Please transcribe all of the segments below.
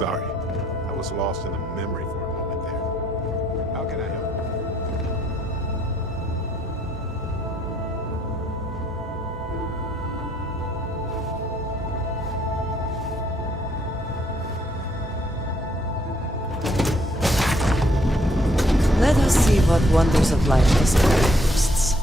Sorry. I was lost in a memory for a moment there. How can I help? Let us see what wonders of life this world boasts.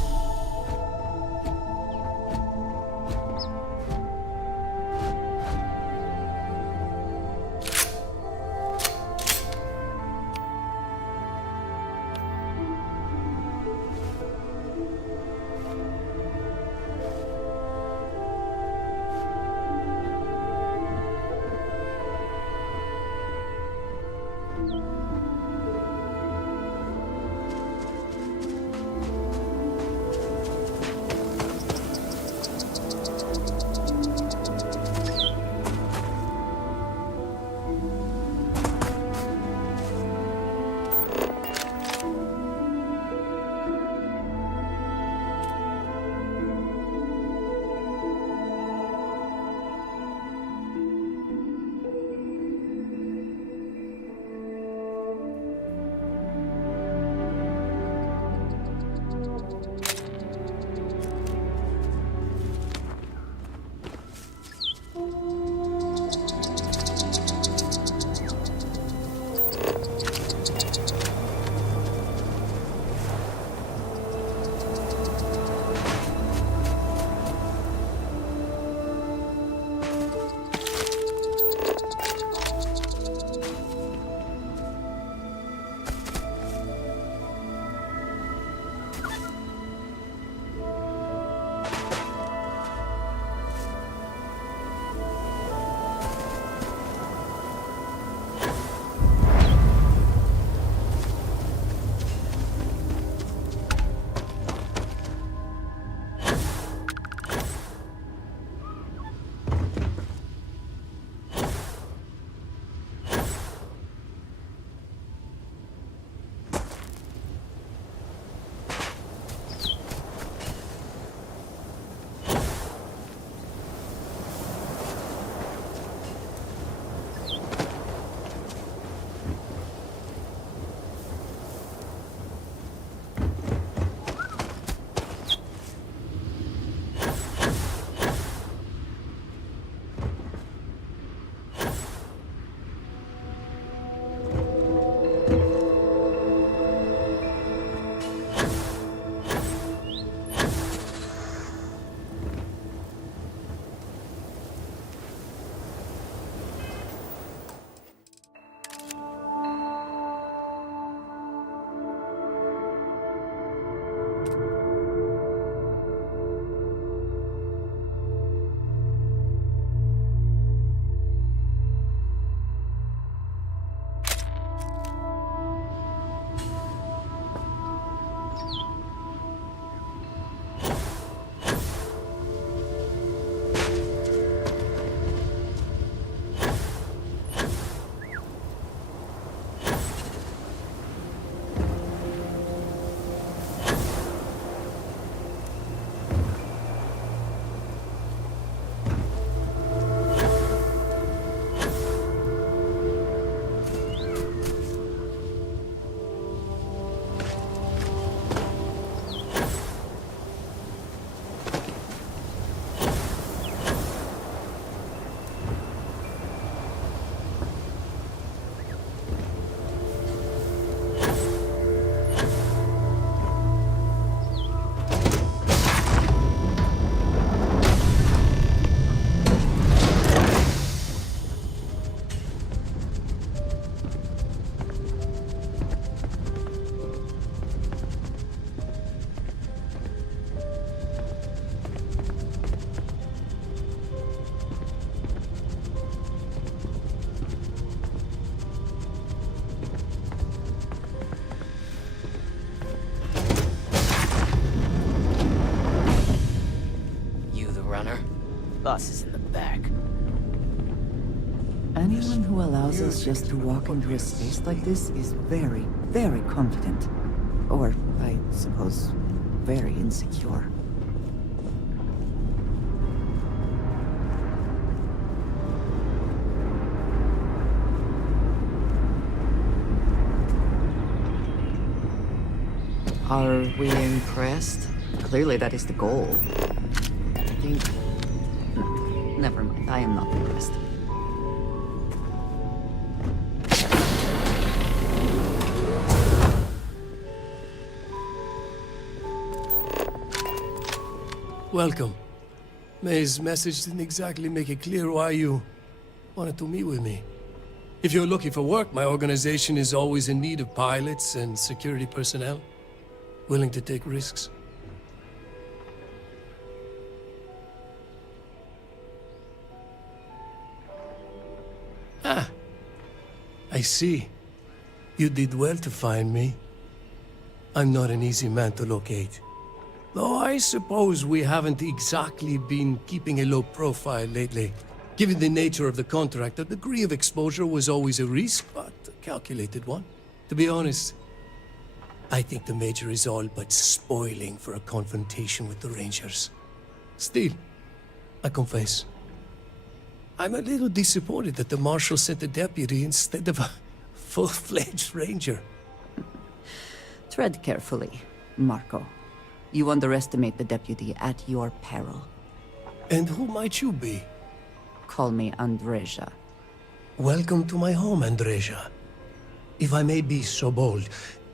Boss is in the back. Anyone who allows us just to walk into a space like this is very, very confident. Or, I suppose, very insecure. Are we impressed? Clearly that is the goal. I think... No, never mind. I am not impressed. Welcome. May's message didn't exactly make it clear why you wanted to meet with me. If you're looking for work, my organization is always in need of pilots and security personnel, willing to take risks. Ah, I see. You did well to find me. I'm not an easy man to locate. Though I suppose we haven't exactly been keeping a low profile lately. Given the nature of the contract, a degree of exposure was always a risk, but a calculated one. To be honest, I think the Major is all but spoiling for a confrontation with the Rangers. Still, I confess, I'm a little disappointed that the Marshal sent a deputy instead of a full-fledged Ranger. Tread carefully, Marco. You underestimate the deputy at your peril. And who might you be? Call me Andreja. Welcome to my home, Andreja. If I may be so bold,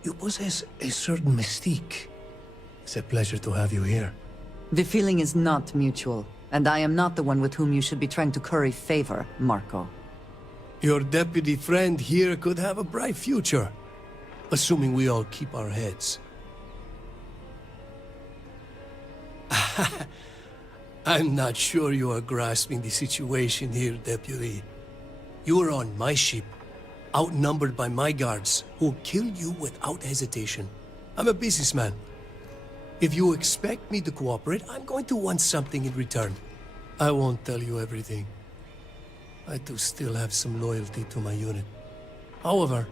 you possess a certain mystique. It's a pleasure to have you here. The feeling is not mutual, and I am not the one with whom you should be trying to curry favor, Marco. Your deputy friend here could have a bright future, assuming we all keep our heads. I'm not sure you are grasping the situation here, Deputy. You are on my ship, outnumbered by my guards, who will kill you without hesitation. I'm a businessman. If you expect me to cooperate, I'm going to want something in return. I won't tell you everything. I do still have some loyalty to my unit. However,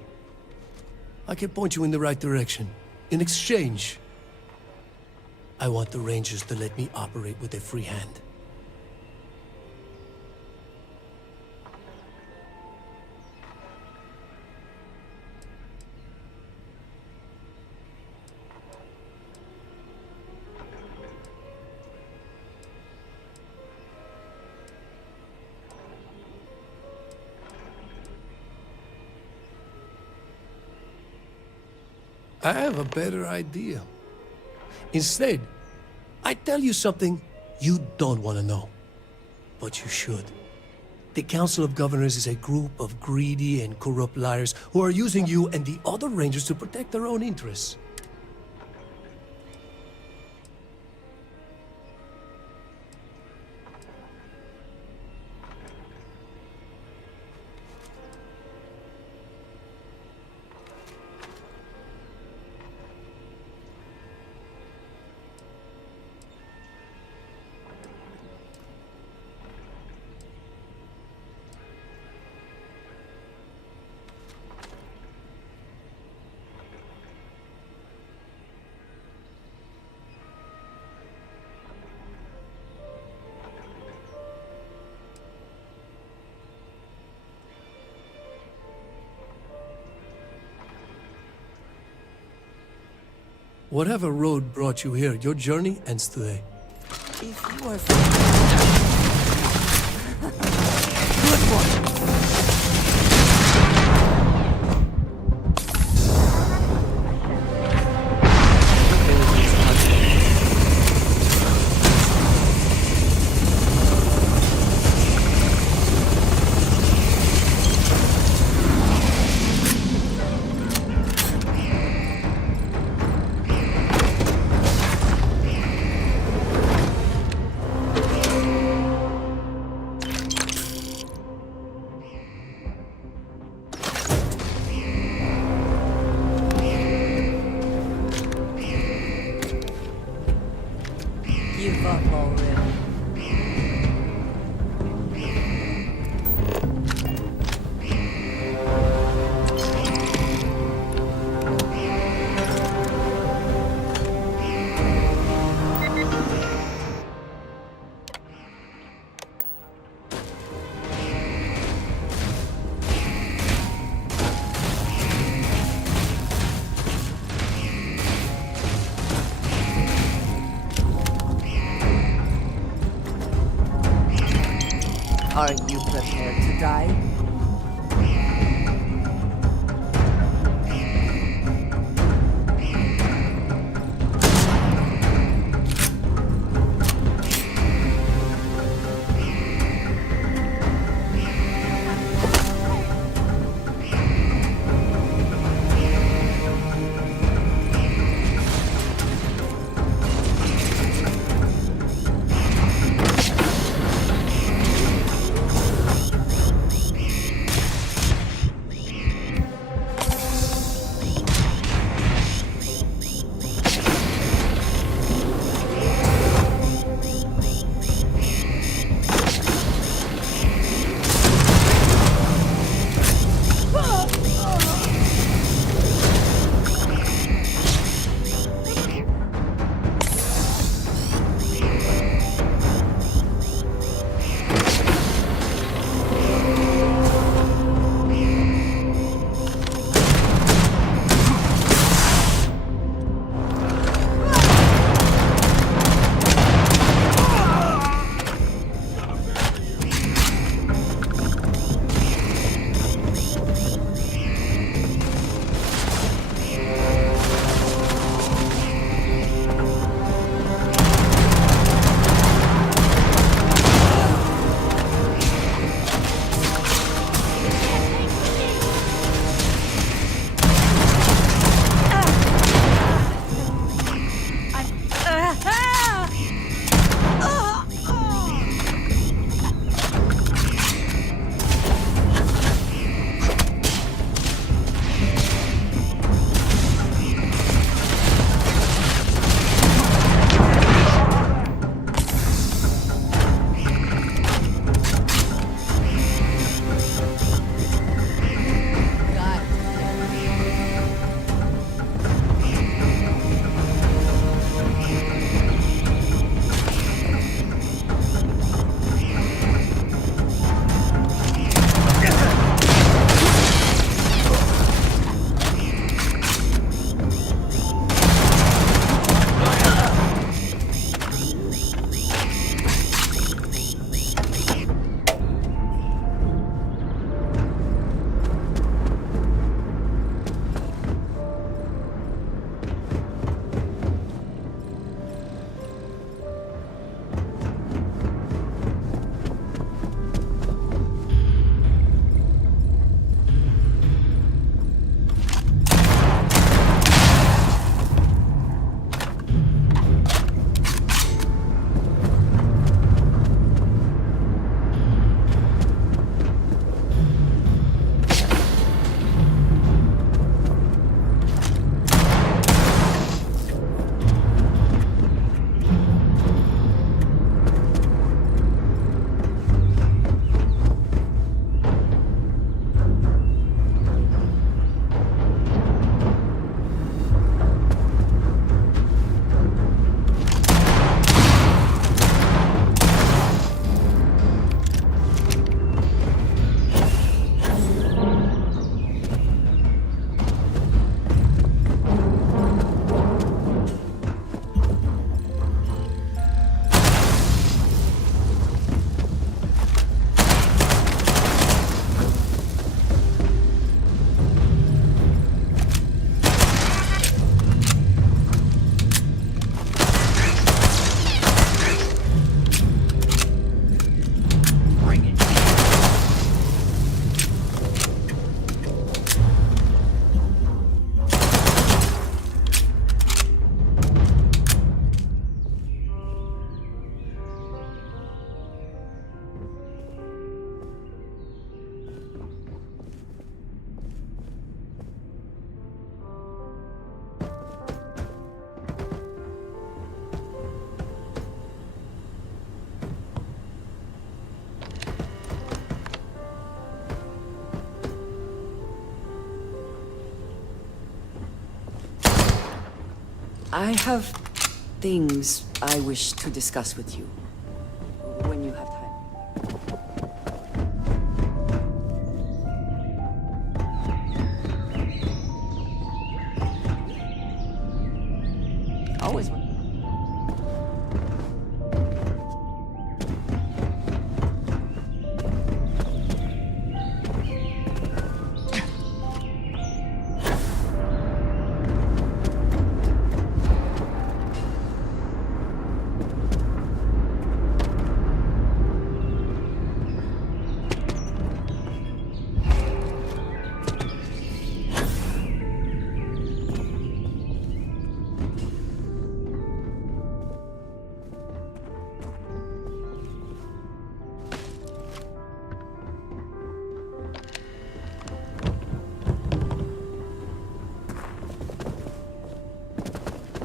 I can point you in the right direction. In exchange, I want the Rangers to let me operate with a free hand. I have a better idea. Instead, I tell you something you don't want to know. But you should. The Council of Governors is a group of greedy and corrupt liars who are using you and the other Rangers to protect their own interests. Whatever road brought you here, your journey ends today. If you are... Good one! Are you prepared to die? I have things I wish to discuss with you. When you have time. Always one.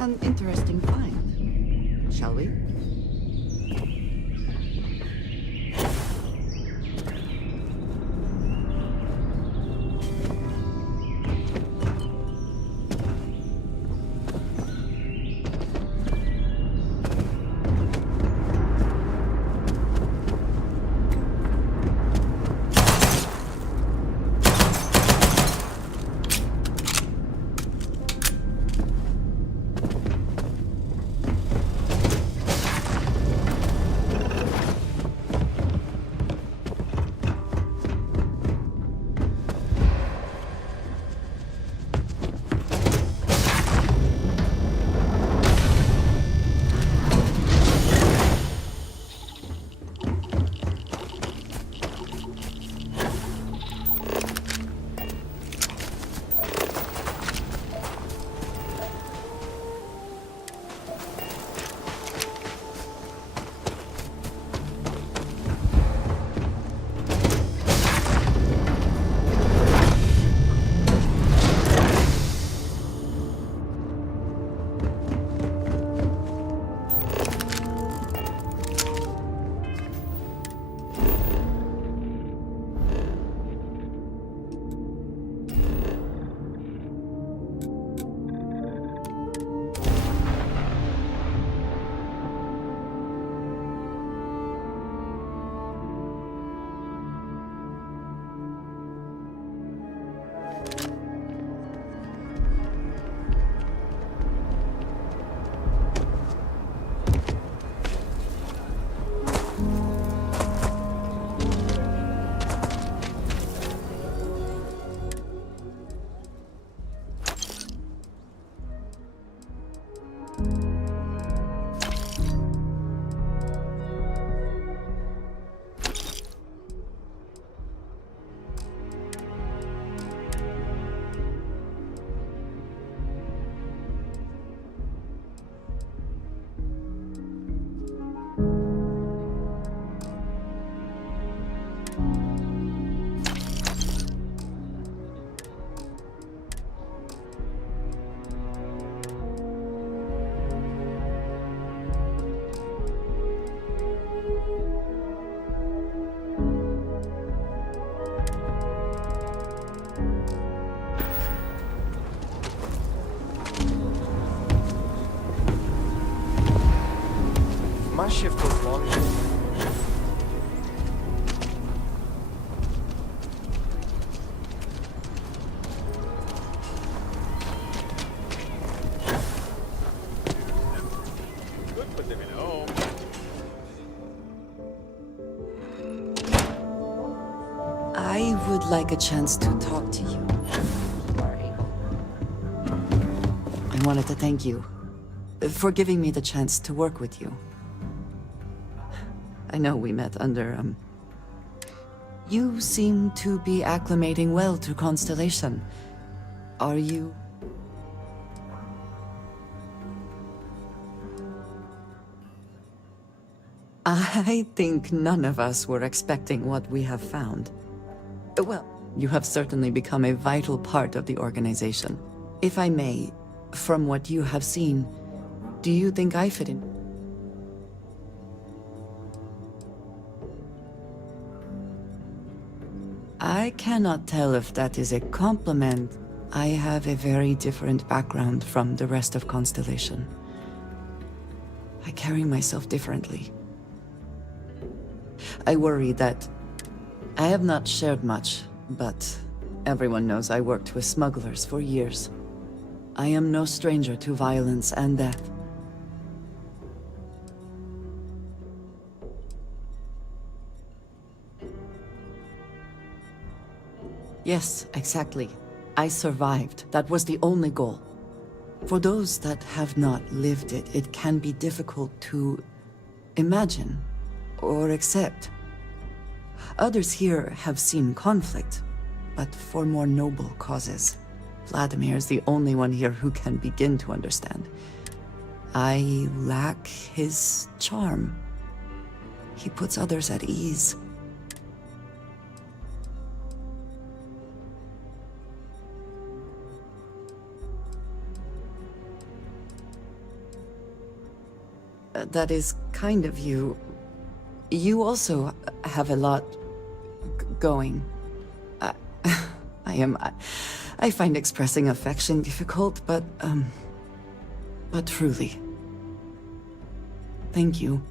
an interesting find. Shall we? My shift was long. Could put them in home. I would like a chance to talk to you. I wanted to thank you for giving me the chance to work with you. I know we met under, You seem to be acclimating well to Constellation. Are you... I think none of us were expecting what we have found. Well, you have certainly become a vital part of the organization. If I may, from what you have seen, do you think I fit in? I cannot tell if that is a compliment. I have a very different background from the rest of Constellation. I carry myself differently. I worry that I have not shared much, but everyone knows I worked with smugglers for years. I am no stranger to violence and death. Yes, exactly. I survived. That was the only goal. For those that have not lived it, it can be difficult to imagine or accept. Others here have seen conflict, but for more noble causes. Vladimir is the only one here who can begin to understand. I lack his charm. He puts others at ease. That is kind of you. You also have a lot going. I, I find expressing affection difficult, but truly. Thank you.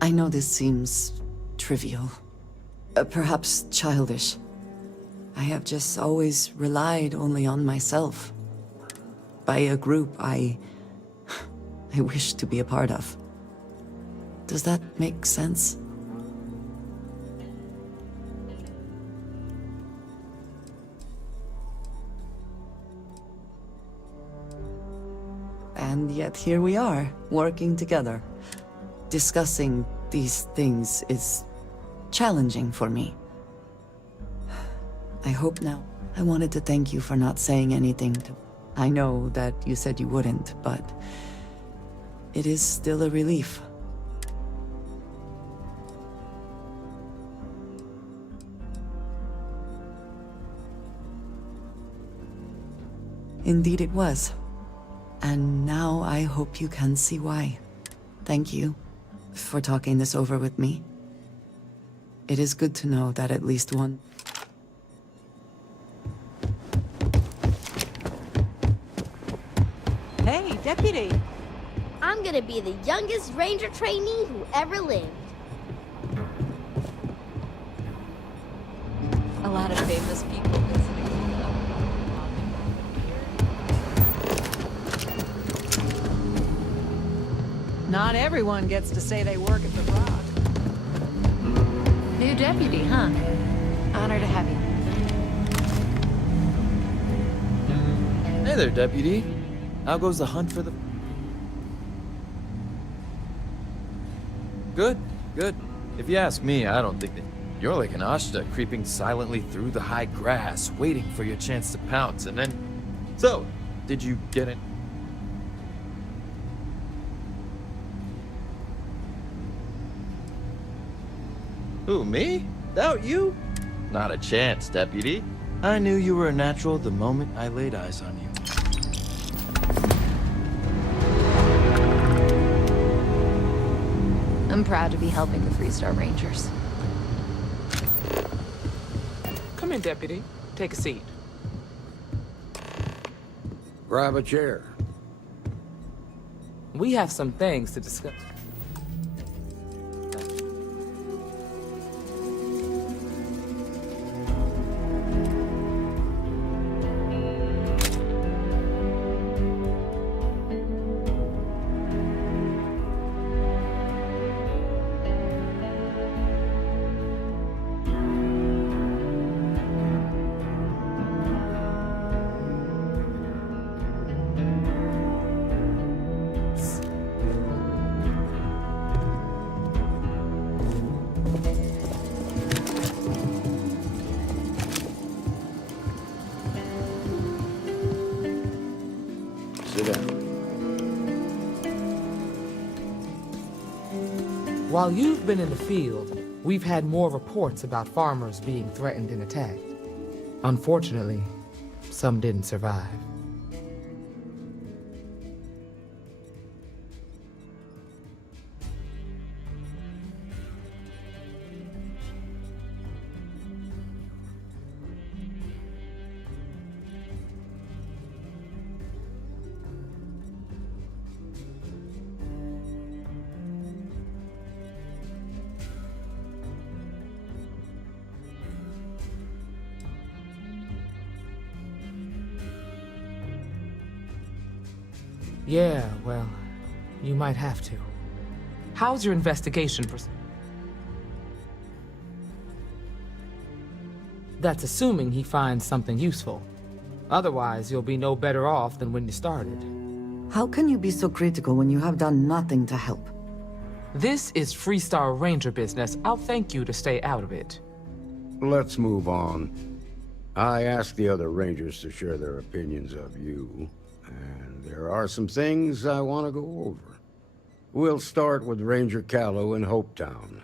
I know this seems trivial. Perhaps childish. I have just always relied only on myself. By a group I wish to be a part of. Does that make sense? And yet here we are, working together. Discussing these things is challenging for me. I hope now. I wanted to thank you for not saying anything to... I know that you said you wouldn't, but it is still a relief. Indeed it was. And now I hope you can see why. Thank you for talking this over with me. It is good to know that at least one... Hey, Deputy! I'm gonna be the youngest ranger trainee who ever lived. A lot of famous people visiting. Not everyone gets to say they work at the Rock. New deputy, huh? Honor to have you. Hey there, Deputy. How goes the hunt for the... Good, good. If you ask me, I don't think that... You're like an Ashta creeping silently through the high grass, waiting for your chance to pounce, and then... So, did you get it? Who, me? Doubt you? Not a chance, Deputy. I knew you were a natural the moment I laid eyes on you. I'm proud to be helping the Freestar Rangers. Come in, Deputy. Take a seat. Grab a chair. We have some things to discuss. Sit down. While you've been in the field, we've had more reports about farmers being threatened and attacked. Unfortunately, some didn't survive. Yeah, well, you might have to. How's your investigation for... That's assuming he finds something useful. Otherwise, you'll be no better off than when you started. How can you be so critical when you have done nothing to help? This is Freestar Ranger business. I'll thank you to stay out of it. Let's move on. I asked the other Rangers to share their opinions of you, and there are some things I want to go over. We'll start with Ranger Callow in Hopetown.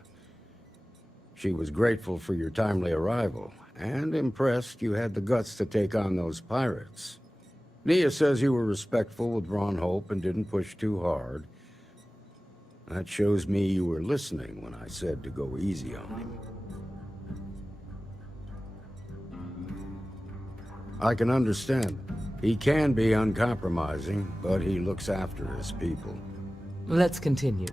She was grateful for your timely arrival, and impressed you had the guts to take on those pirates. Nia says you were respectful with Ron Hope and didn't push too hard. That shows me you were listening when I said to go easy on him. I can understand. He can be uncompromising, but he looks after his people. Let's continue.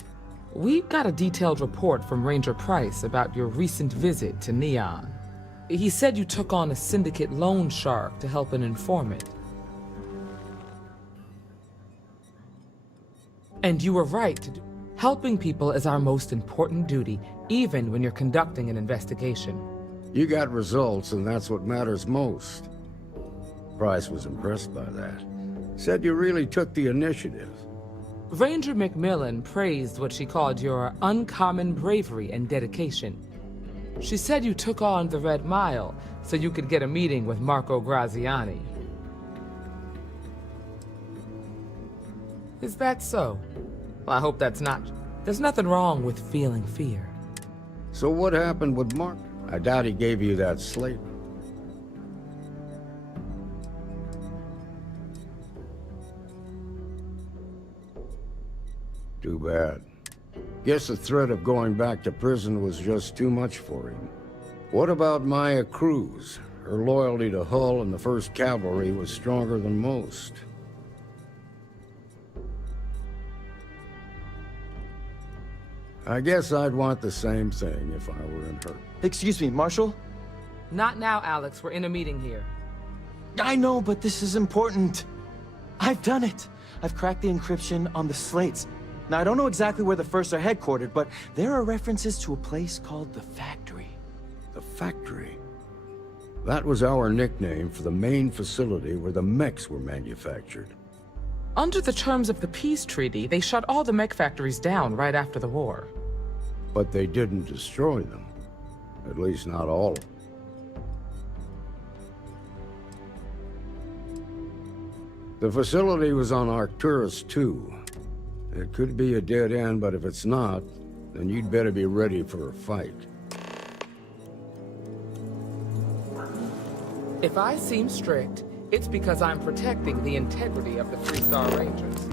We've got a detailed report from Ranger Price about your recent visit to Neon. He said you took on a syndicate loan shark to help an informant. And you were right to do. Helping people is our most important duty, even when you're conducting an investigation. You got results, and that's what matters most. Price was impressed by that. Said you really took the initiative. Ranger Macmillan praised what she called your uncommon bravery and dedication. She said you took on the Red Mile so you could get a meeting with Marco Graziani. Is that so? Well, I hope that's not. There's nothing wrong with feeling fear. So what happened with Mark? I doubt he gave you that slate. Too bad. Guess the threat of going back to prison was just too much for him. What about Maya Cruz? Her loyalty to Hull and the 1st Cavalry was stronger than most. I guess I'd want the same thing if I were in her. Excuse me, Marshal? Not now, Alex. We're in a meeting here. I know, but this is important. I've done it. I've cracked the encryption on the slates. Now, I don't know exactly where the First are headquartered, but there are references to a place called the Factory. The Factory? That was our nickname for the main facility where the mechs were manufactured. Under the terms of the peace treaty, they shut all the mech factories down right after the war. But they didn't destroy them. At least not all of them. The facility was on Arcturus 2. It could be a dead end, but if it's not, then you'd better be ready for a fight. If I seem strict, it's because I'm protecting the integrity of the Freestar Rangers.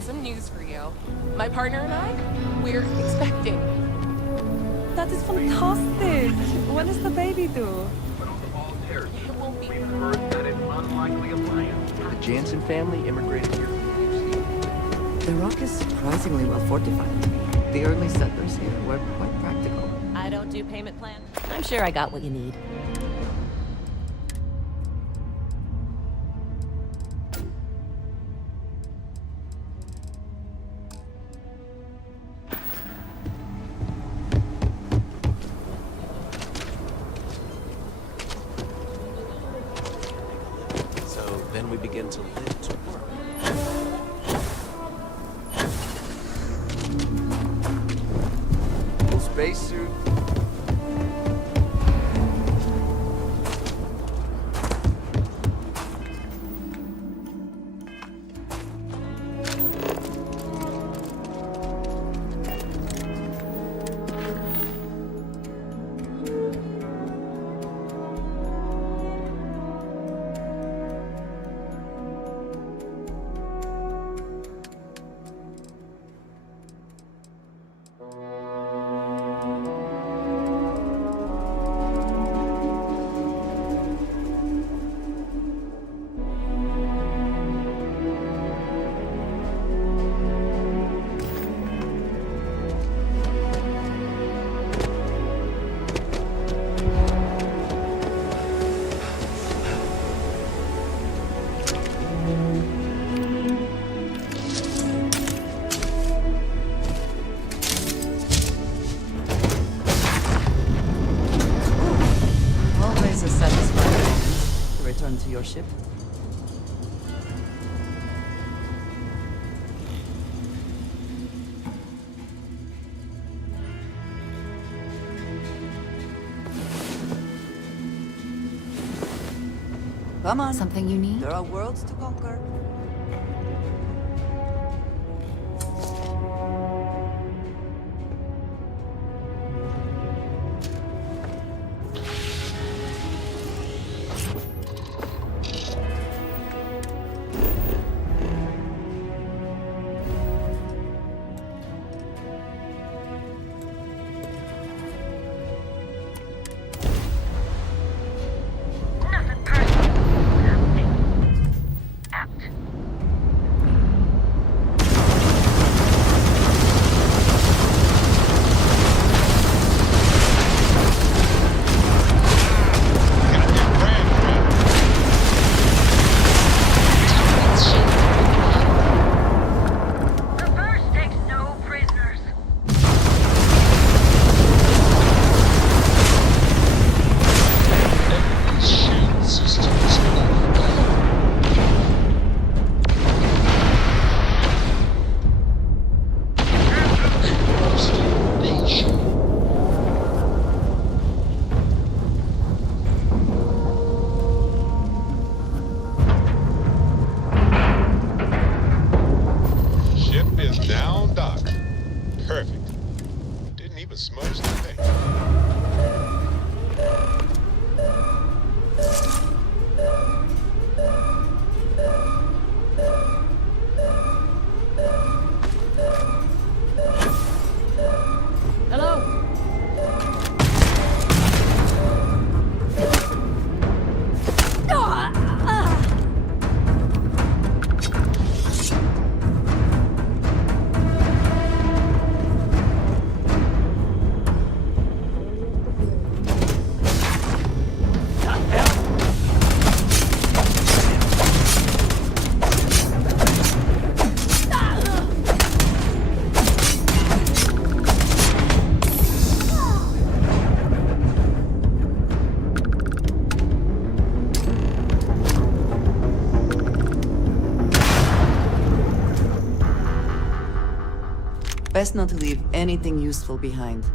Some news for you. My partner and I, we're expecting. That is fantastic. When is the baby due? It won't be. The Jansen family immigrated here from the The rock is surprisingly well fortified. The early settlers here were quite practical. I don't do payment plans. I'm sure I got what you need. So then we begin to live to work. full spacesuit. Come on. Something you need? There are worlds to conquer. Ship is down dock. Perfect. Didn't even smudge the paint. Hello? Best not to leave anything useful behind.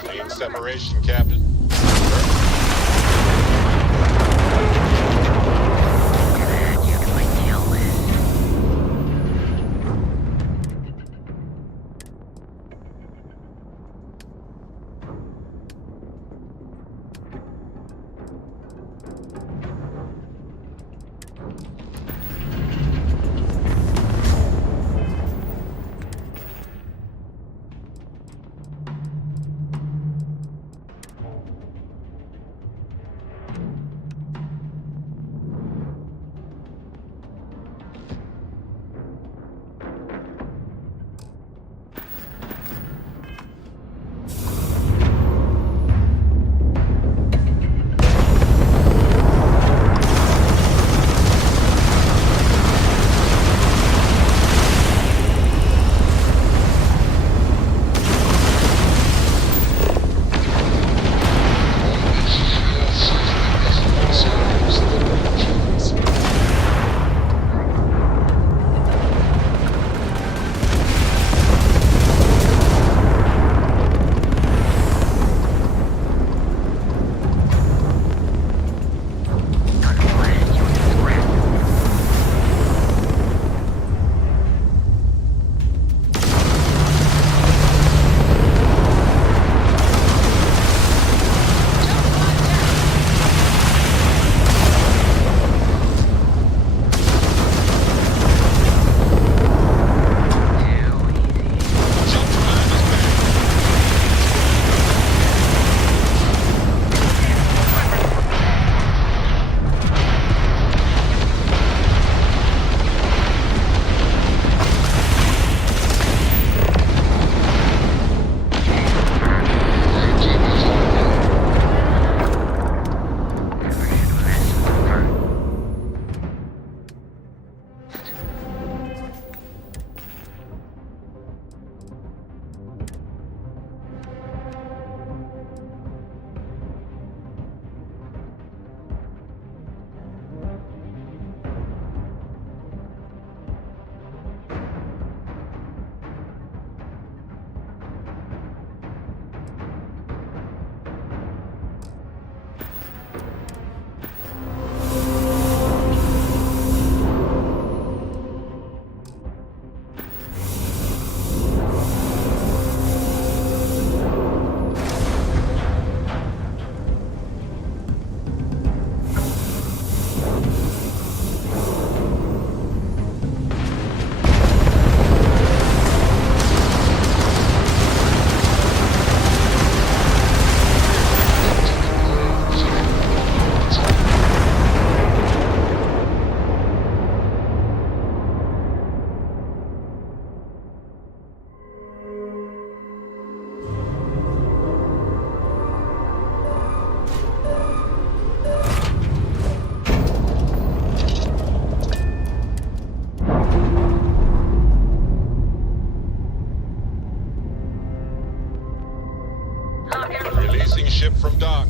Clean separation, Captain. Releasing ship from dock.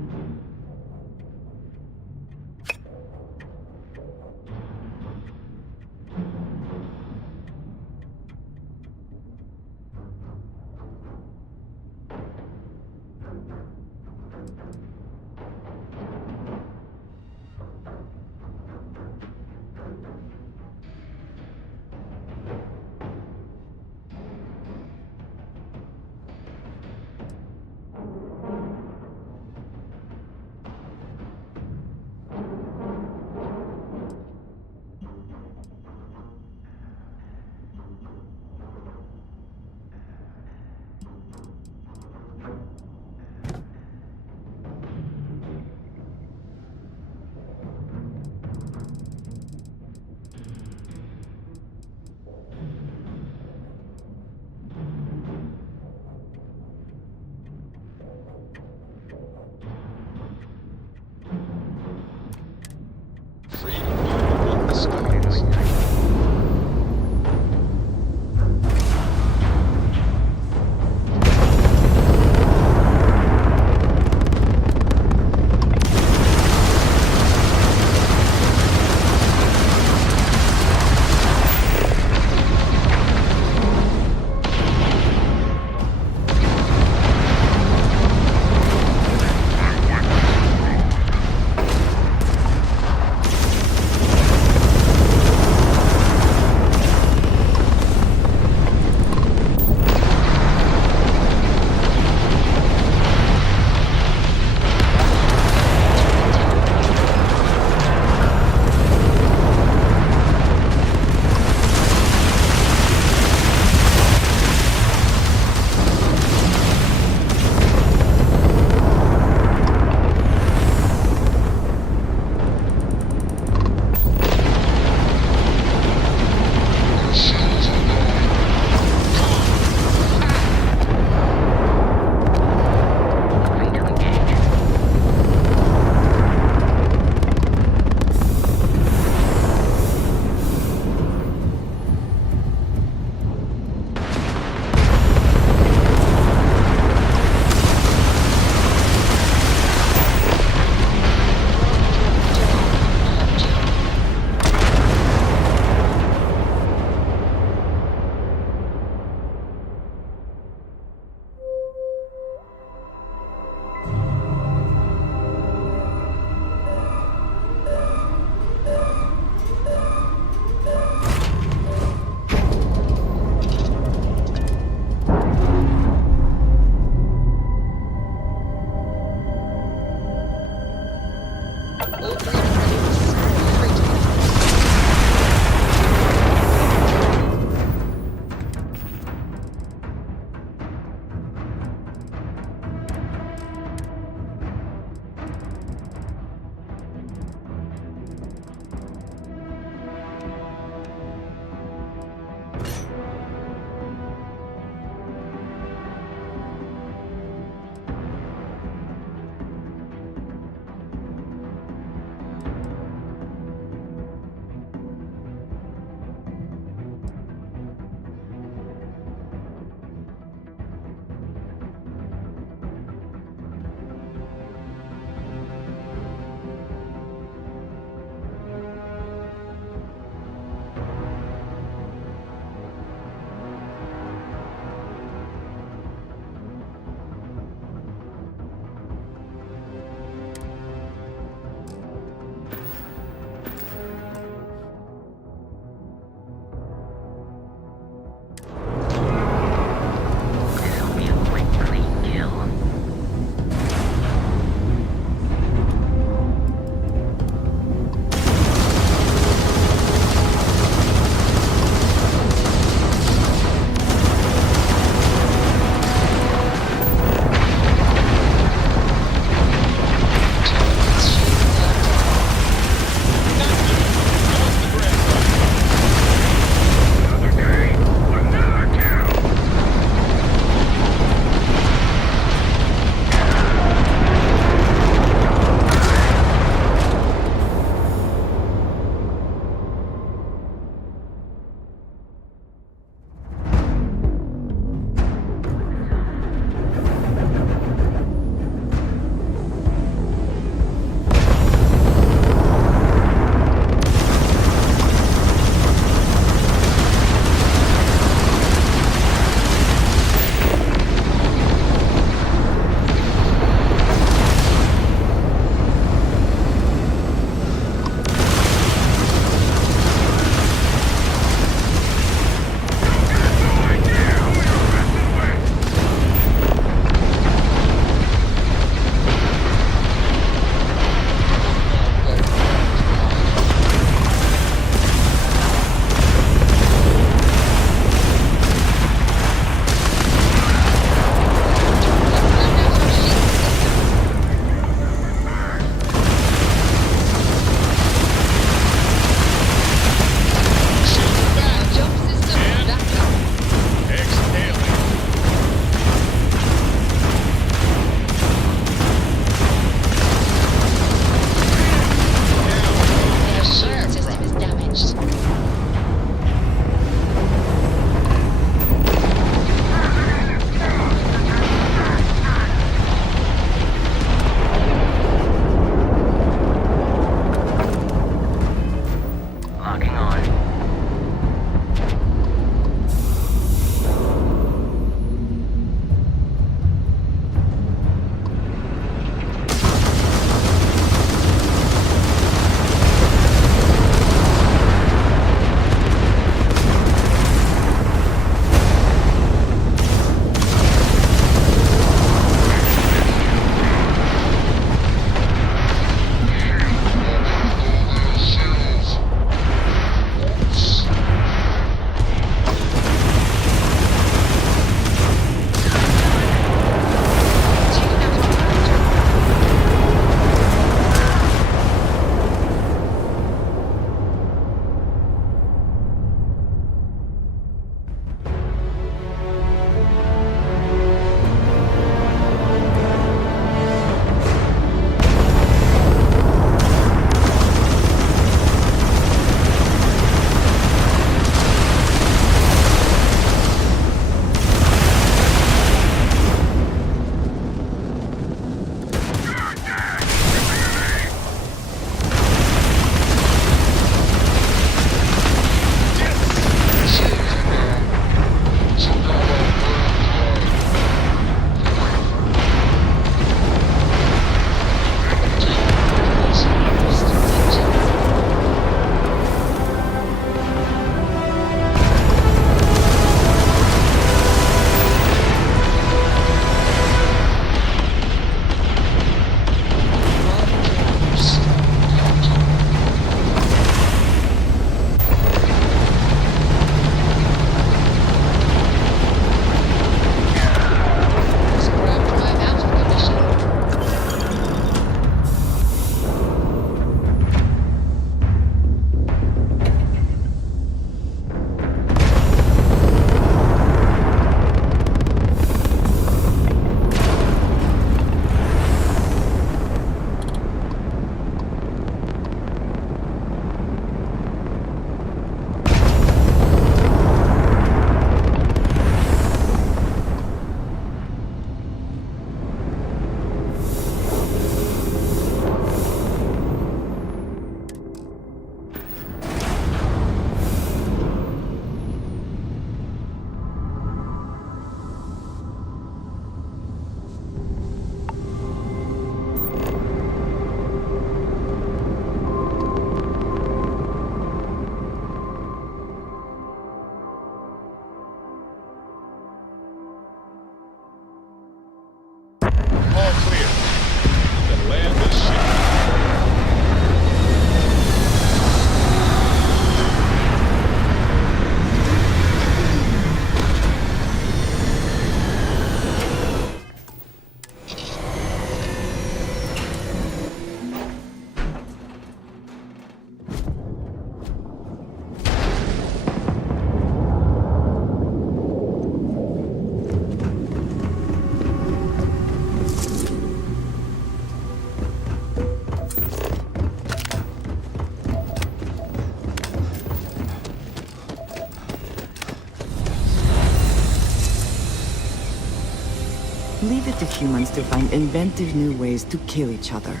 Leave it to humans to find inventive new ways to kill each other.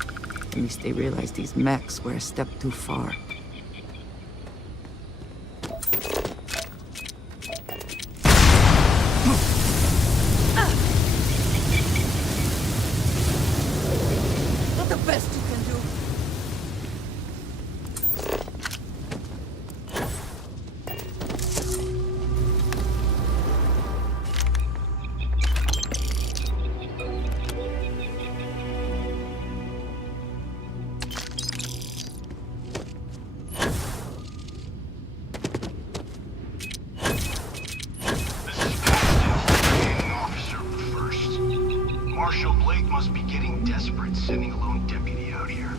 At least they realize these mechs were a step too far. Not the best you can do. Marshal Blake must be getting desperate sending a lone deputy out here.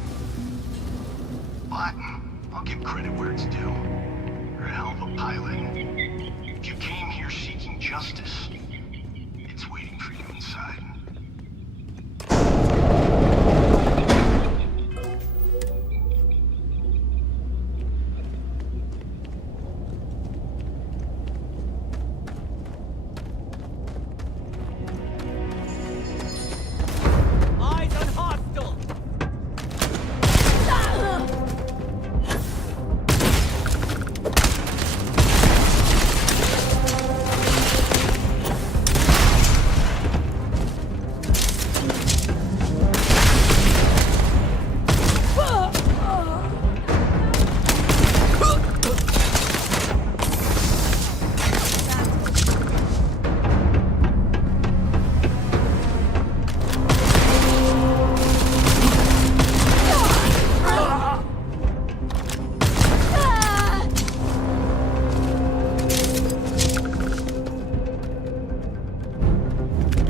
But I'll give credit where it's due. You're a hell of a pilot. If you came here seeking justice, it's waiting for you inside. Eyes on hostile.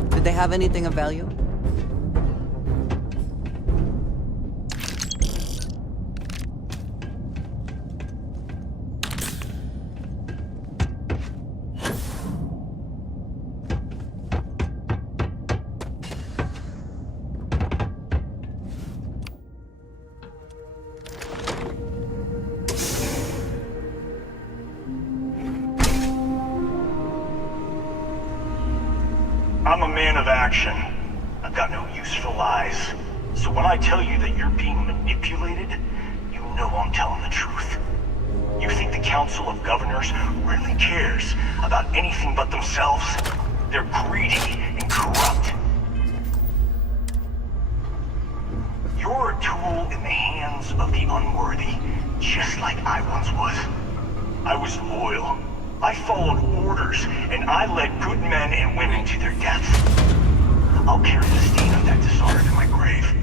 Did they have anything of value? I'm a man of action. I've got no use for lies. So when I tell you that you're being manipulated, you know I'm telling the truth. You think the Council of Governors really cares about anything but themselves? They're greedy and corrupt. You're a tool in the hands of the unworthy, just like I once was. I was loyal. I followed orders, and I led good men and women to their deaths. I'll carry the stain of that dishonor to my grave.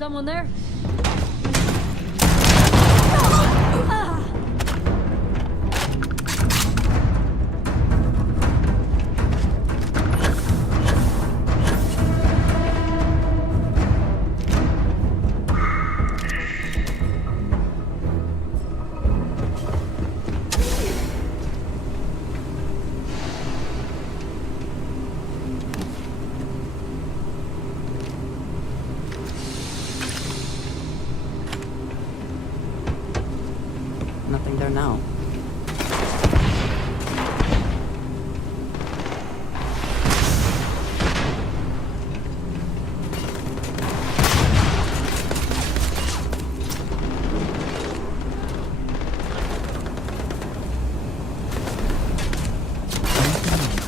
Someone there? Nothing there now.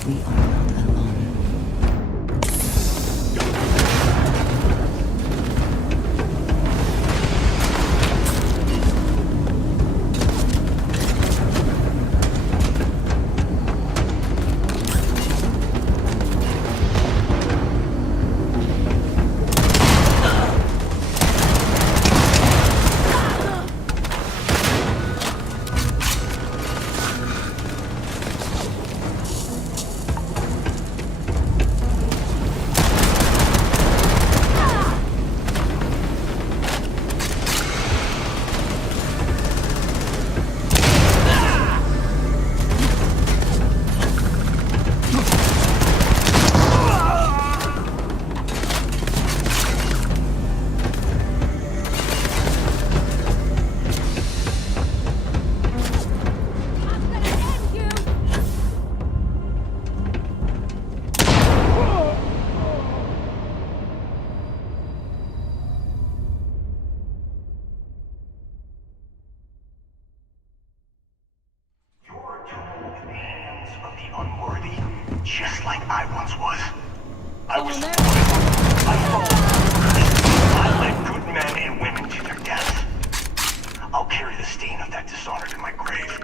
We are not alone. Of the unworthy, just like I once was. I was I followed. I led good men and women to their deaths. I'll carry the stain of that dishonor to my grave.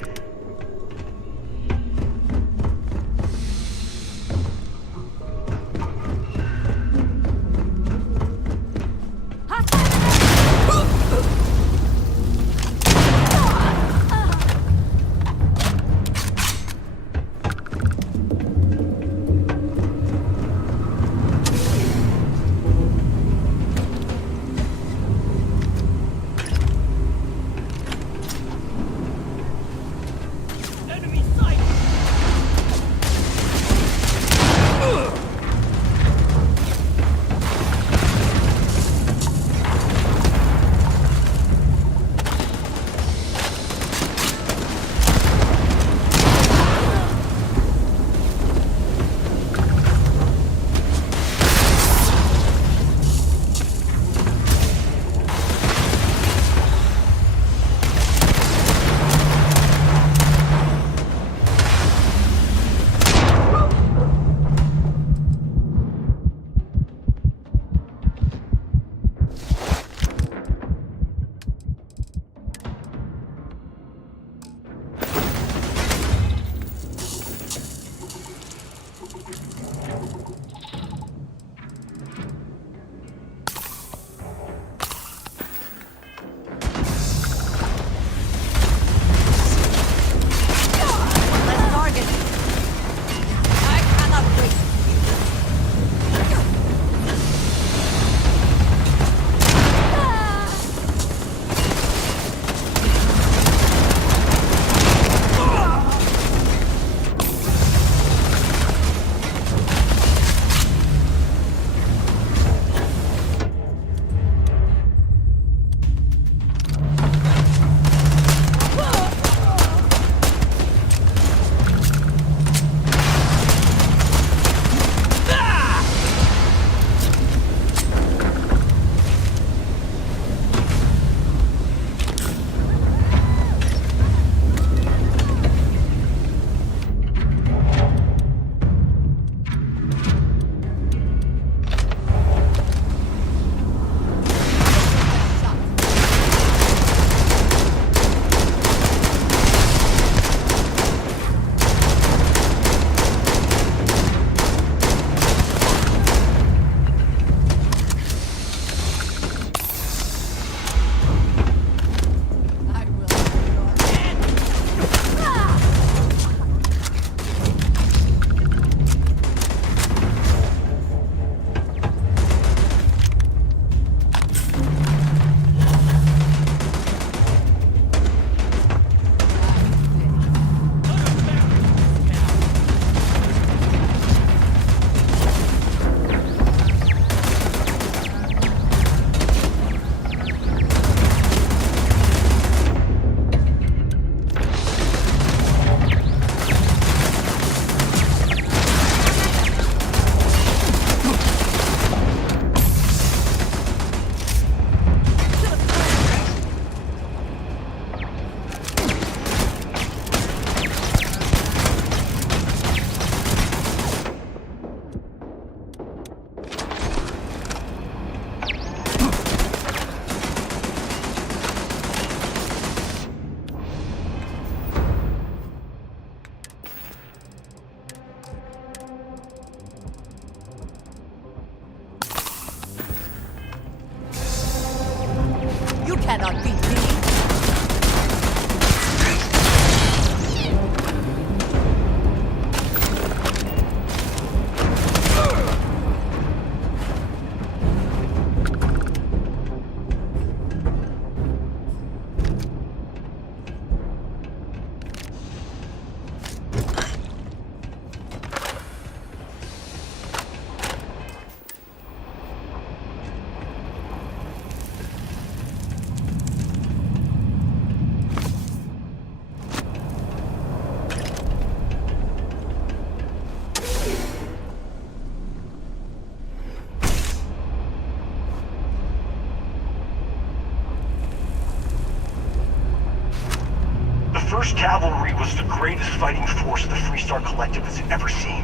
was the greatest fighting force the Freestar Collective has ever seen.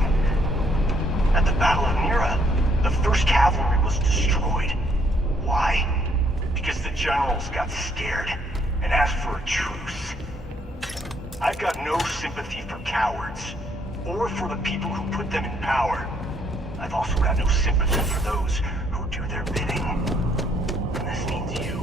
At the Battle of Nira, the 1st Cavalry was destroyed. Why? Because the generals got scared and asked for a truce. I've got no sympathy for cowards, or for the people who put them in power. I've also got no sympathy for those who do their bidding. And this means you.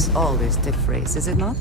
makes all this dick phrase, is it not?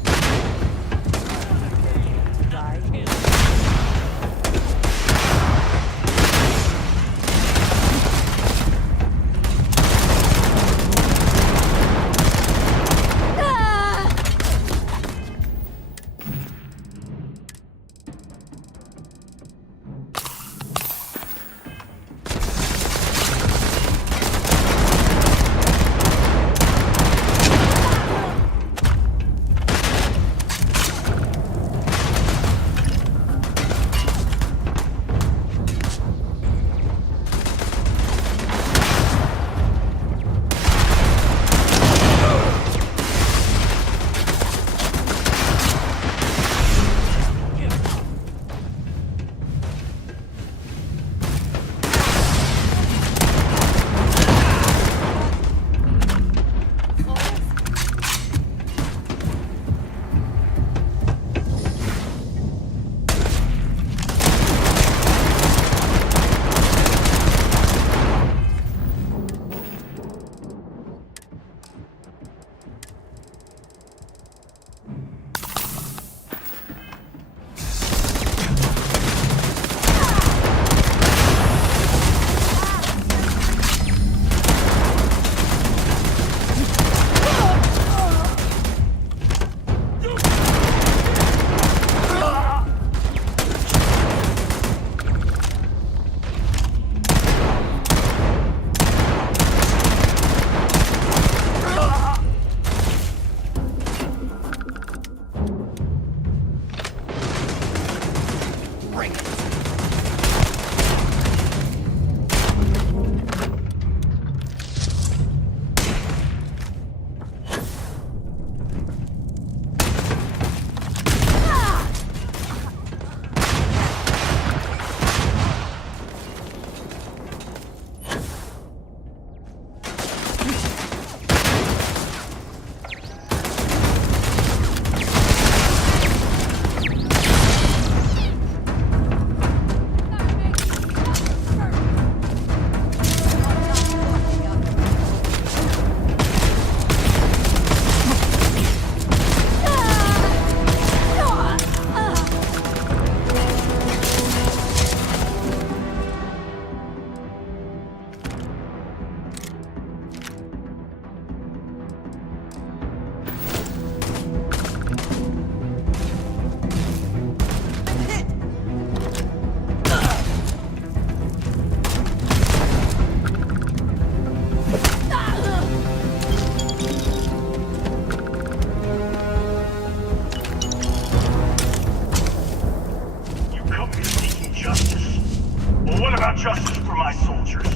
justice for my soldiers.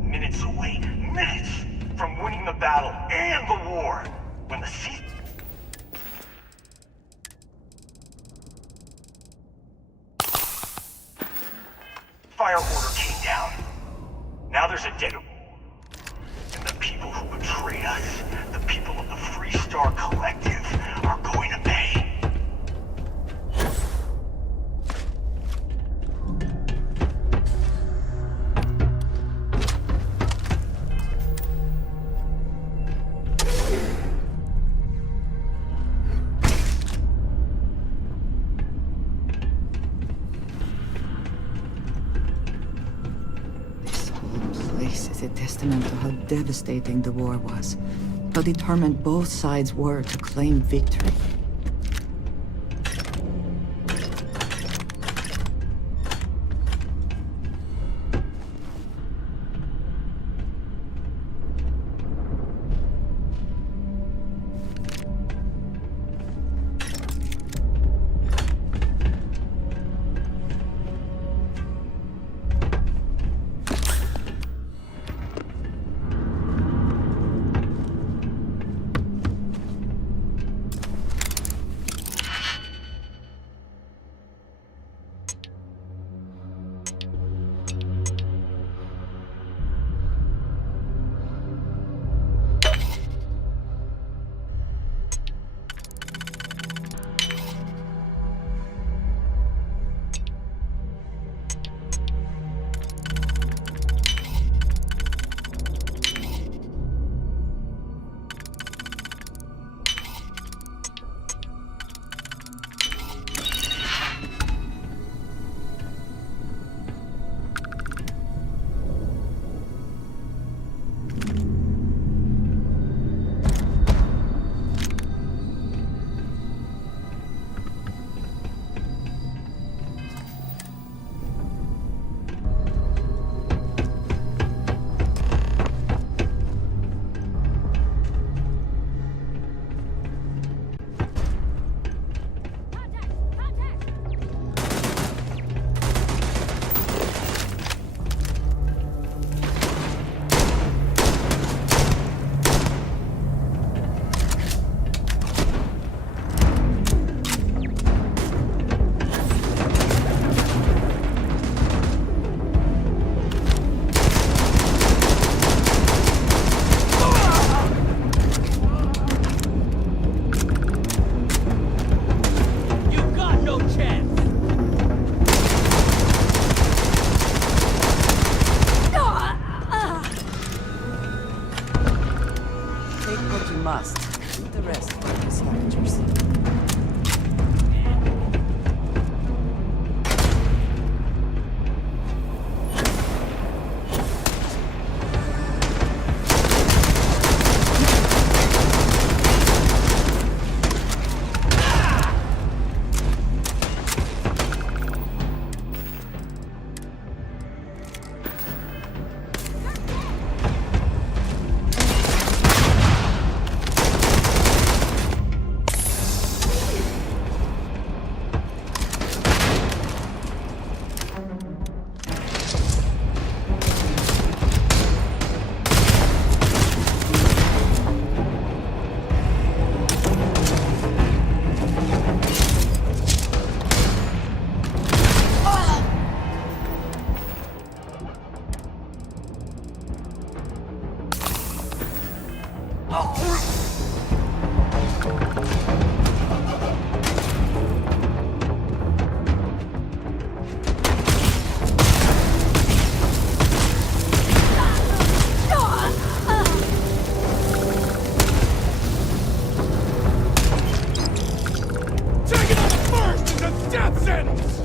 Minutes away, minutes from winning the battle and the war. When the sea... Fire order came down. Now there's a dead... And the people who betrayed us, the people of the Free Star Collective, are going to pay. This is a testament to how devastating the war was, how determined both sides were to claim victory. death sentence!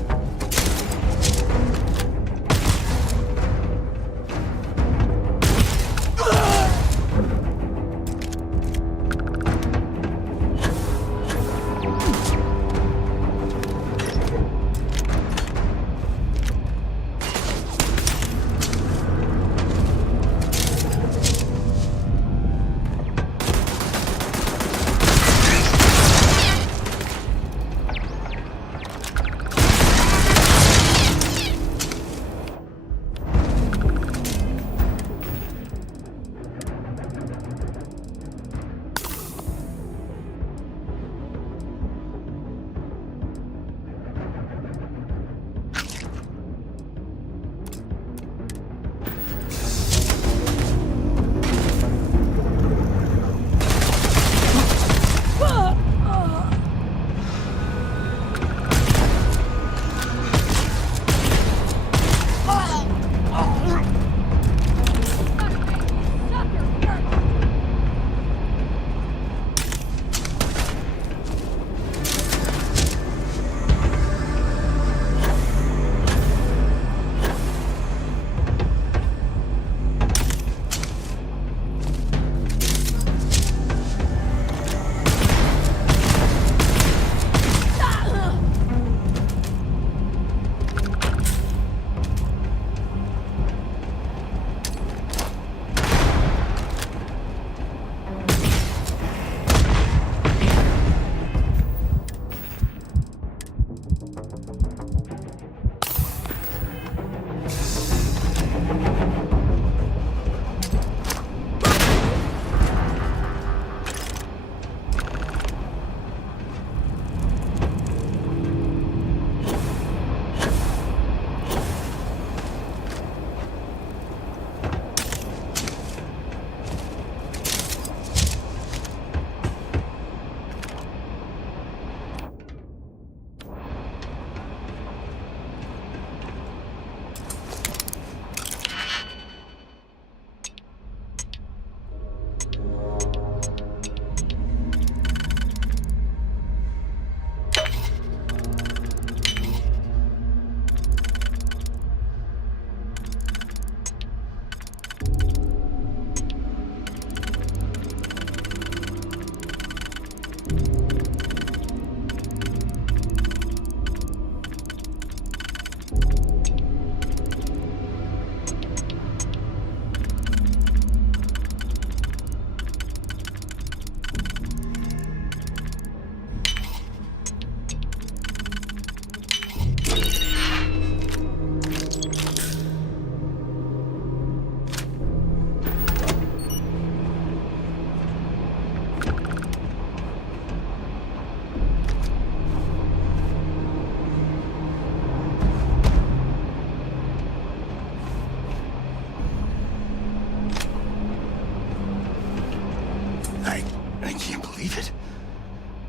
I can't believe it.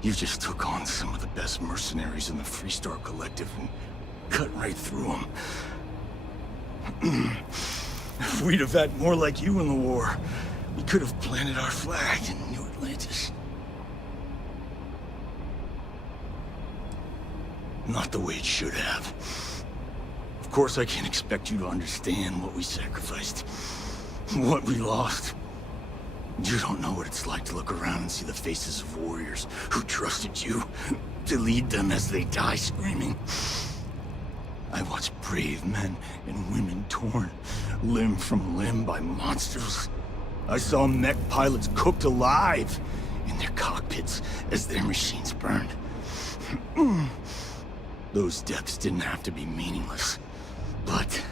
You just took on some of the best mercenaries in the Freestar Collective and cut right through them. If we'd have had more like you in the war, we could have planted our flag in New Atlantis. Not the way it should have. Of course, I can't expect you to understand what we sacrificed, what we lost. You don't know what it's like to look around and see the faces of warriors who trusted you to lead them as they die screaming. I watched brave men and women torn limb from limb by monsters. I saw mech pilots cooked alive in their cockpits as their machines burned. Those deaths didn't have to be meaningless, but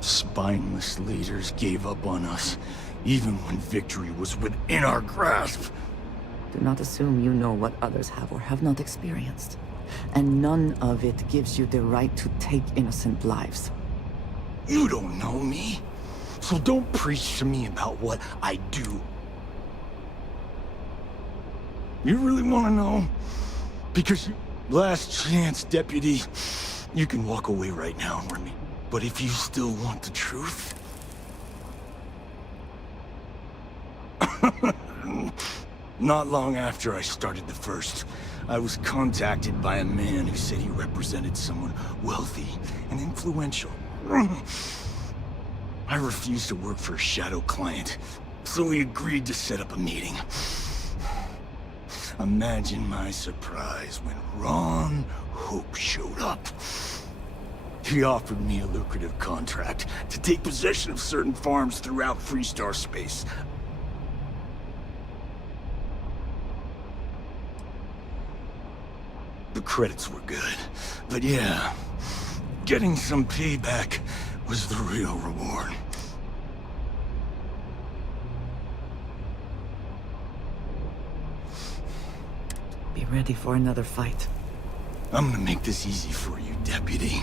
spineless leaders gave up on us even when victory was within our grasp. Do not assume you know what others have or have not experienced. And none of it gives you the right to take innocent lives. You don't know me, so don't preach to me about what I do. You really want to know? Because last chance, deputy. You can walk away right now, Remy. But if you still want the truth... Not long after I started the first, I was contacted by a man who said he represented someone wealthy and influential. I refused to work for a shadow client, so he agreed to set up a meeting. Imagine my surprise when Ron Hope showed up. He offered me a lucrative contract to take possession of certain farms throughout Freestar space. The credits were good, but yeah, getting some payback was the real reward. Be ready for another fight. I'm gonna make this easy for you, Deputy.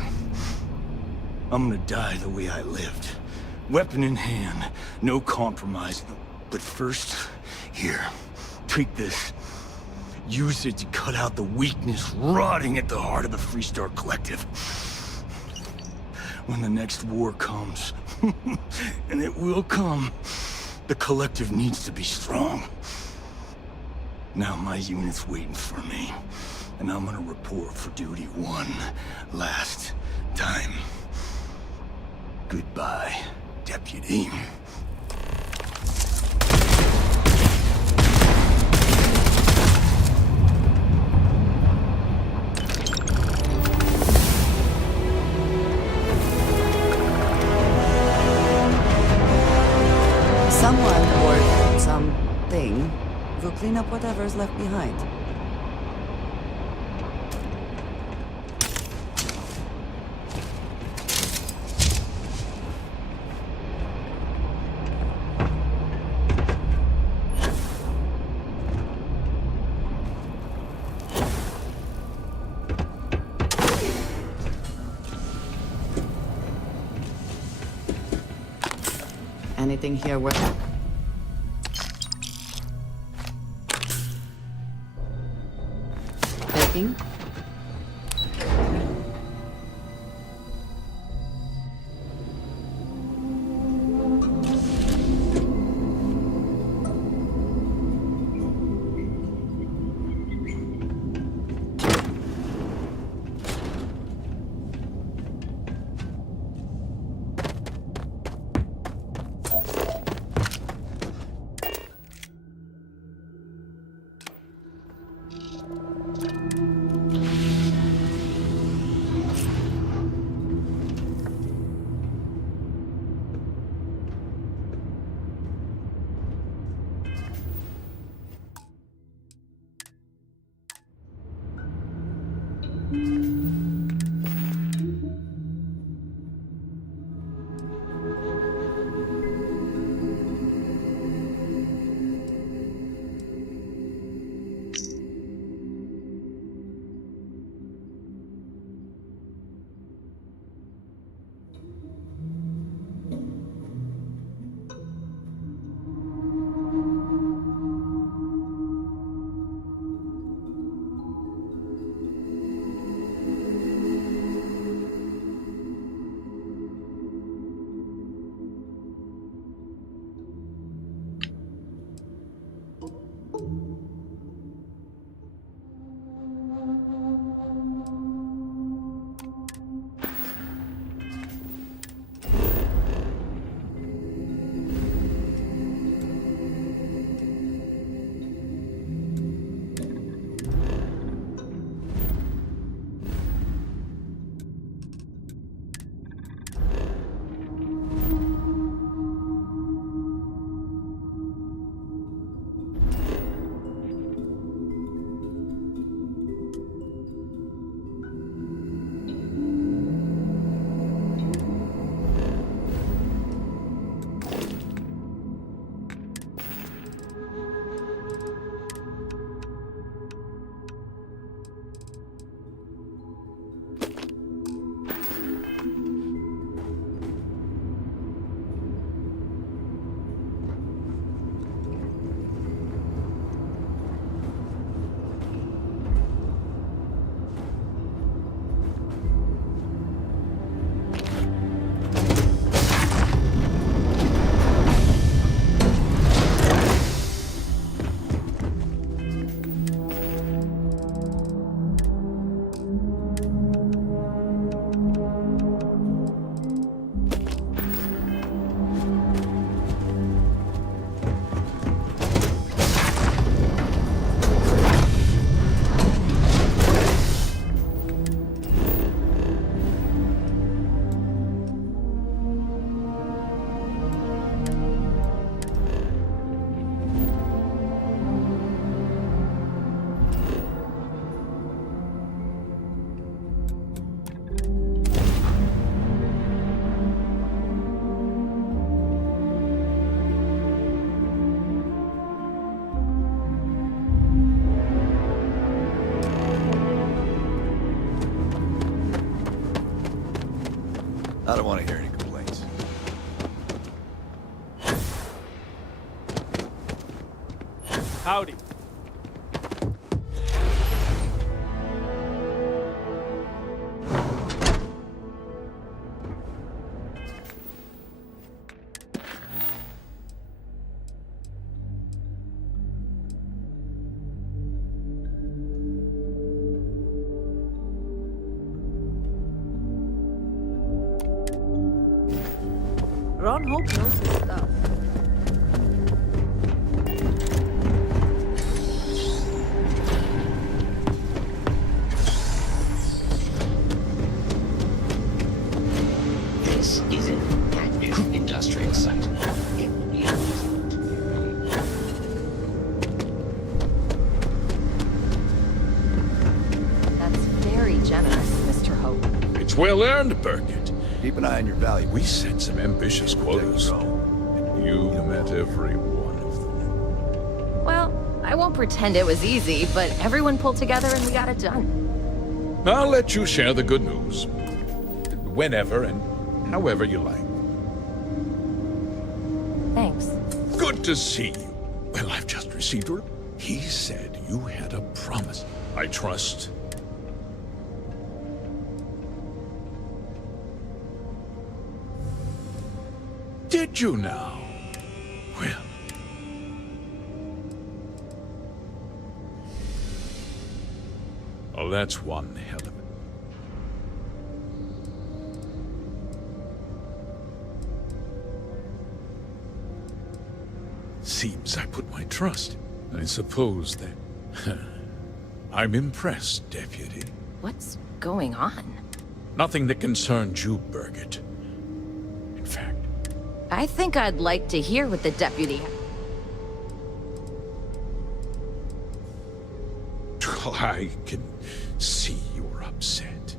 I'm gonna die the way I lived. Weapon in hand, no compromise. But first, here, take this. Use it to cut out the weakness rotting at the heart of the Freestar Collective. When the next war comes, and it will come, the Collective needs to be strong. Now my unit's waiting for me, and I'm gonna report for duty one last time. Goodbye, Deputy. Someone or something will clean up whatever's left behind. Anything here worth... Taking? I don't want to hear any complaints. Howdy. Ron Hope knows his stuff. This is an active industrial site. That's very generous, Mr. Hope. It's well earned, Burkett. Keep an eye on your value. We set some ambitious quotas. And you met every one of them. Well, I won't pretend it was easy, but everyone pulled together and we got it done. I'll let you share the good news. Whenever and however you like. Thanks. Good to see you. Well, I've just received her. He said you had a promise. I trust. Did you now? Well. Oh, that's one hell of it. Seems I put my trust. I suppose that... I'm impressed, Deputy. What's going on? Nothing that concerns you, Burkett. In fact... I think I'd like to hear what the deputy... I can see you're upset.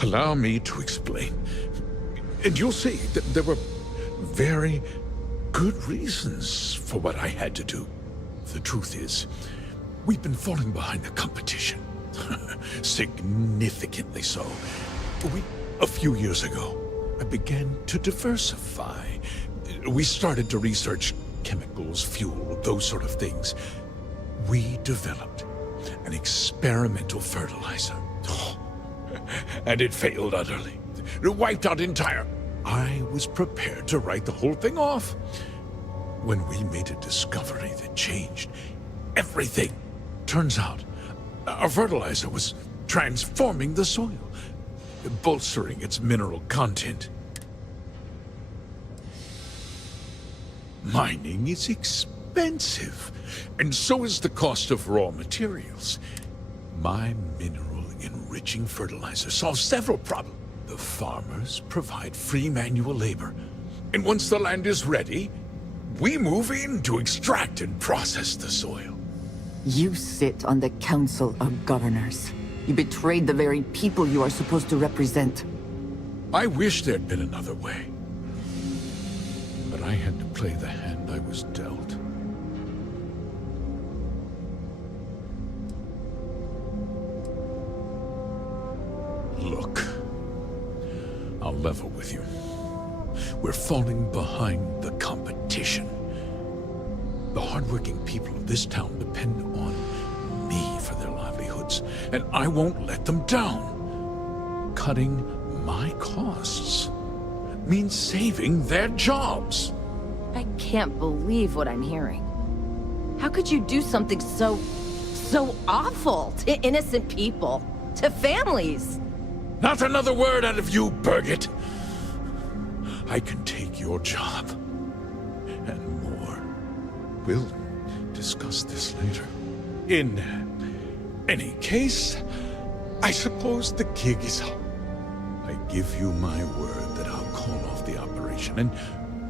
Allow me to explain. And you'll see that there were very good reasons for what I had to do. The truth is, we've been falling behind the competition. Significantly so. A few years ago, I began to diversify. We started to research chemicals, fuel, those sort of things. We developed an experimental fertilizer. And it failed utterly. It wiped out entire... I was prepared to write the whole thing off when we made a discovery that changed everything. Turns out, our fertilizer was transforming the soil, bolstering its mineral content. Mining is expensive, and so is the cost of raw materials. My mineral-enriching fertilizer solves several problems. The farmers provide free manual labor, and once the land is ready, we move in to extract and process the soil. You sit on the Council of Governors. You betrayed the very people you are supposed to represent. I wish there'd been another way. But I had to play the hand I was dealt. Look, I'll level with you. We're falling behind the competition. The hardworking people of this town depend on me for their livelihoods, and I won't let them down. Cutting my costs means saving their jobs. I can't believe what I'm hearing. How could you do something so awful to innocent people, to families? Not another word out of you, Burkett. I can take your job. And more. We'll discuss this later. In any case, I suppose the gig is up. I give you my word that I'll call off the operation and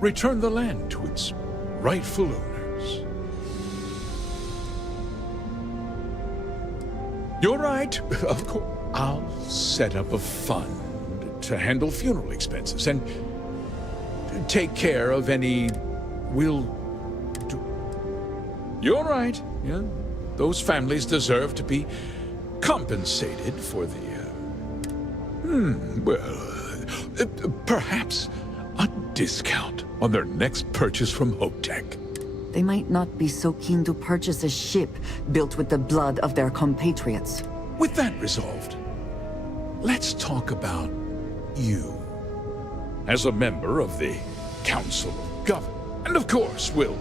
return the land to its rightful owners. You're right, of course. I'll set up a fund to handle funeral expenses and take care of any You're right, yeah. Those families deserve to be compensated for the, Perhaps a discount on their next purchase from Hotech. They might not be so keen to purchase a ship built with the blood of their compatriots. With that resolved, let's talk about you. As a member of the Council of Governors. And of course, we'll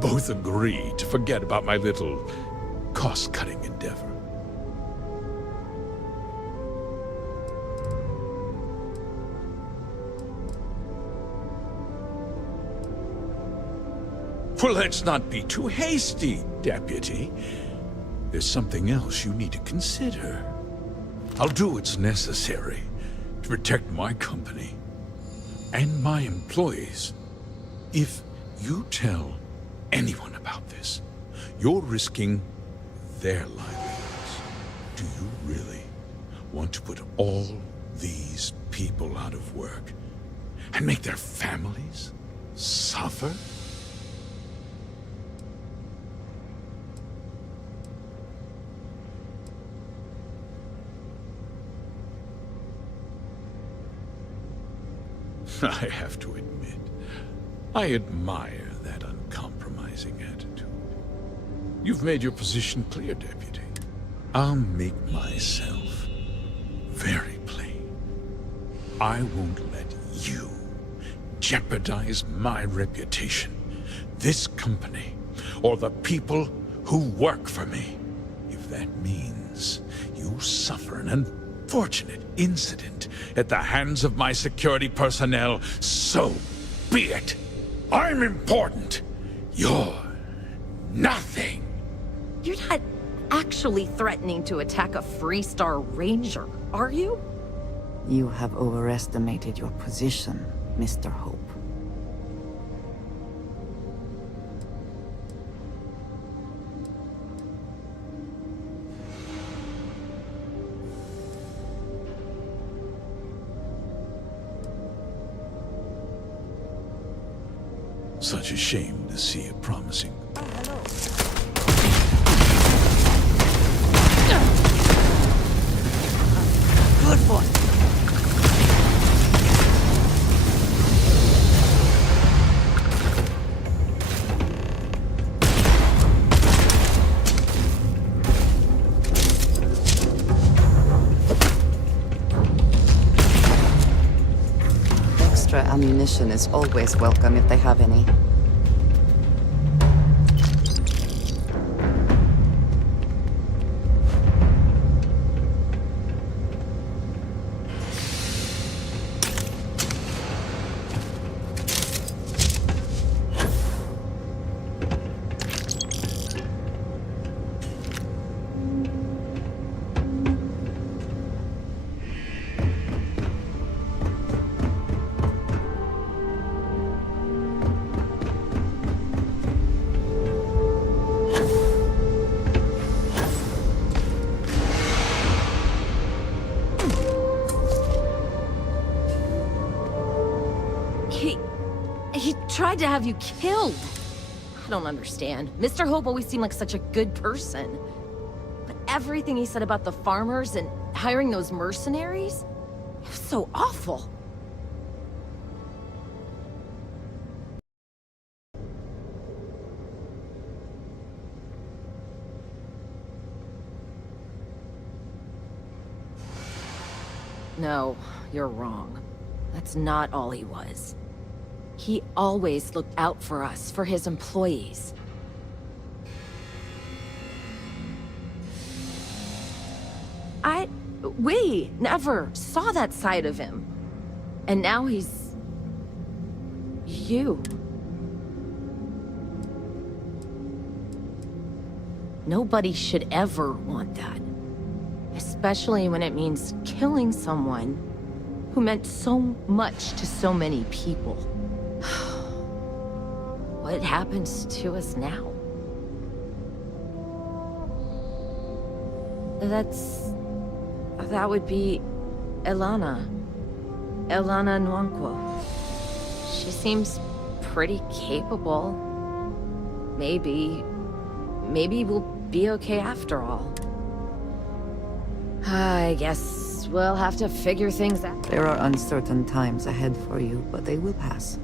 both agree to forget about my little cost-cutting endeavor. Well, let's not be too hasty, Deputy. There's something else you need to consider. I'll do what's necessary to protect my company and my employees. If you tell anyone about this, you're risking their livelihoods. Do you really want to put all these people out of work and make their families suffer? I have to admit, I admire that uncompromising attitude. You've made your position clear, Deputy. I'll make myself very plain. I won't let you jeopardize my reputation, this company, or the people who work for me. If that means you suffer an unfortunate incident at the hands of my security personnel, so be it. I'm important. You're nothing. You're not actually threatening to attack a Freestar Ranger, are you? You have overestimated your position, Mr. Hope. Such a shame to see a promising... Good boy. Extra ammunition is always welcome if they have any. He tried to have you killed. I don't understand. Mr. Hope always seemed like such a good person. But everything he said about the farmers and hiring those mercenaries, it was so awful. No, you're wrong. That's not all he was. He always looked out for us, for his employees. We never saw that side of him. And now he's... you. Nobody should ever want that. Especially when it means killing someone who meant so much to so many people. What happens to us now? That would be Elana. Elana Nwankwo. She seems pretty capable. Maybe we'll be okay after all. I guess Guess we'll have to figure things out. There are uncertain times ahead for you, but they will pass.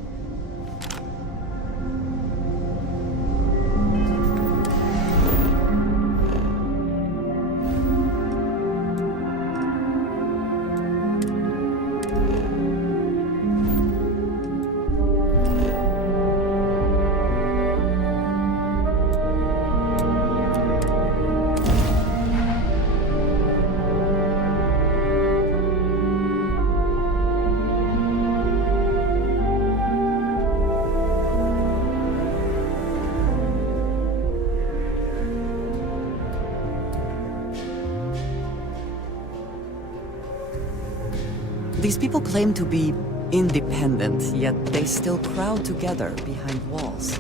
These people claim to be independent, yet they still crowd together behind walls.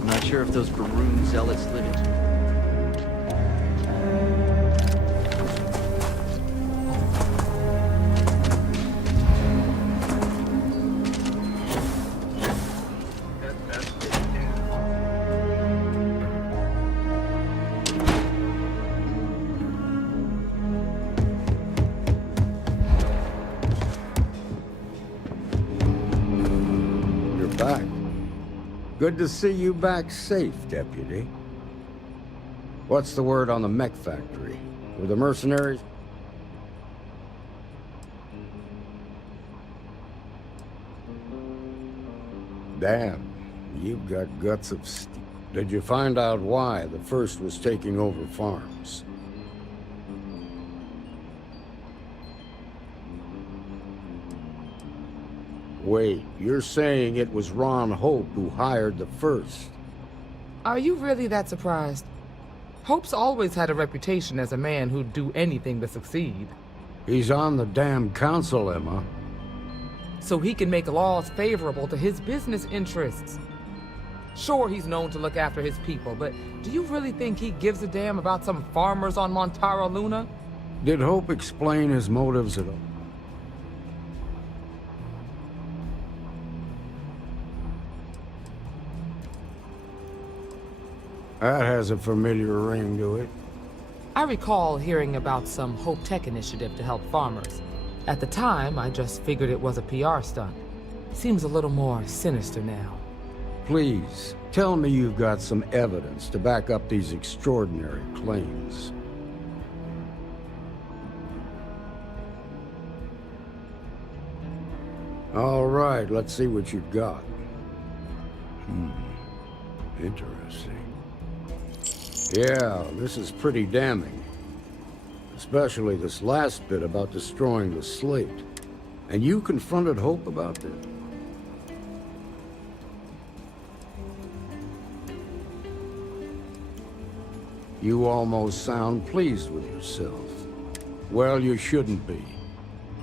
I'm not sure if those Baroon zealots live in. Back. Good to see you back safe, Deputy. What's the word on the mech factory? Were the mercenaries? Damn, you've got guts of steel. Did you find out why the first was taking over farms? Wait, you're saying it was Ron Hope who hired the first? Are you really that surprised? Hope's always had a reputation as a man who'd do anything to succeed. He's on the damn council, Emma. So he can make laws favorable to his business interests. Sure, he's known to look after his people, but do you really think he gives a damn about some farmers on Montara Luna? Did Hope explain his motives at all? That has a familiar ring to it. I recall hearing about some Hope Tech initiative to help farmers. At the time, I just figured it was a PR stunt. Seems a little more sinister now. Please, tell me you've got some evidence to back up these extraordinary claims. All right, let's see what you've got. Interesting. Yeah, this is pretty damning. Especially this last bit about destroying the slate. And you confronted Hope about this? You almost sound pleased with yourself. Well, you shouldn't be.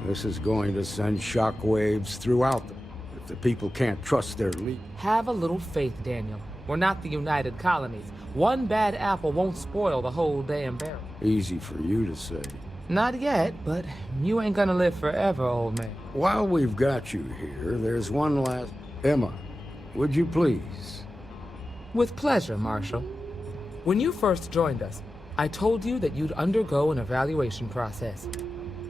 This is going to send shockwaves throughout them if the people can't trust their leader. Have a little faith, Daniel. We're not the United Colonies. One bad apple won't spoil the whole damn barrel. Easy for you to say. Not yet, but you ain't gonna live forever, old man. While we've got you here, there's one last... Emma, would you please? With pleasure, Marshal. When you first joined us, I told you that you'd undergo an evaluation process.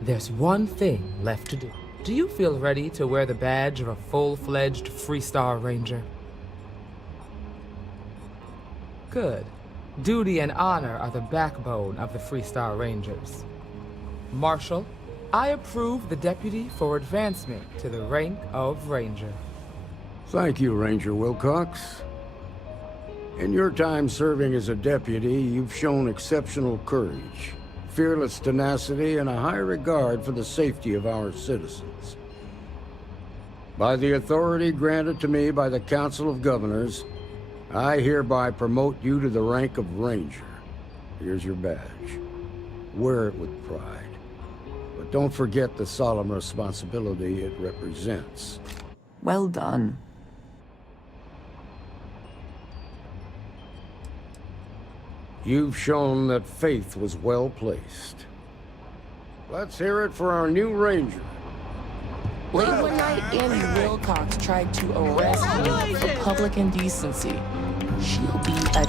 There's one thing left to do. Do you feel ready to wear the badge of a full-fledged Freestar Ranger? Good. Duty and honor are the backbone of the Freestar Rangers. Marshal, I approve the deputy for advancement to the rank of Ranger. Thank you, Ranger Wilcox. In your time serving as a deputy, you've shown exceptional courage, fearless tenacity, and a high regard for the safety of our citizens. By the authority granted to me by the Council of Governors, I hereby promote you to the rank of Ranger. Here's your badge. Wear it with pride. But don't forget the solemn responsibility it represents. Well done. You've shown that faith was well placed. Let's hear it for our new Ranger. Late one night, Annie Wilcox tried to arrest me for public indecency. She'll be a...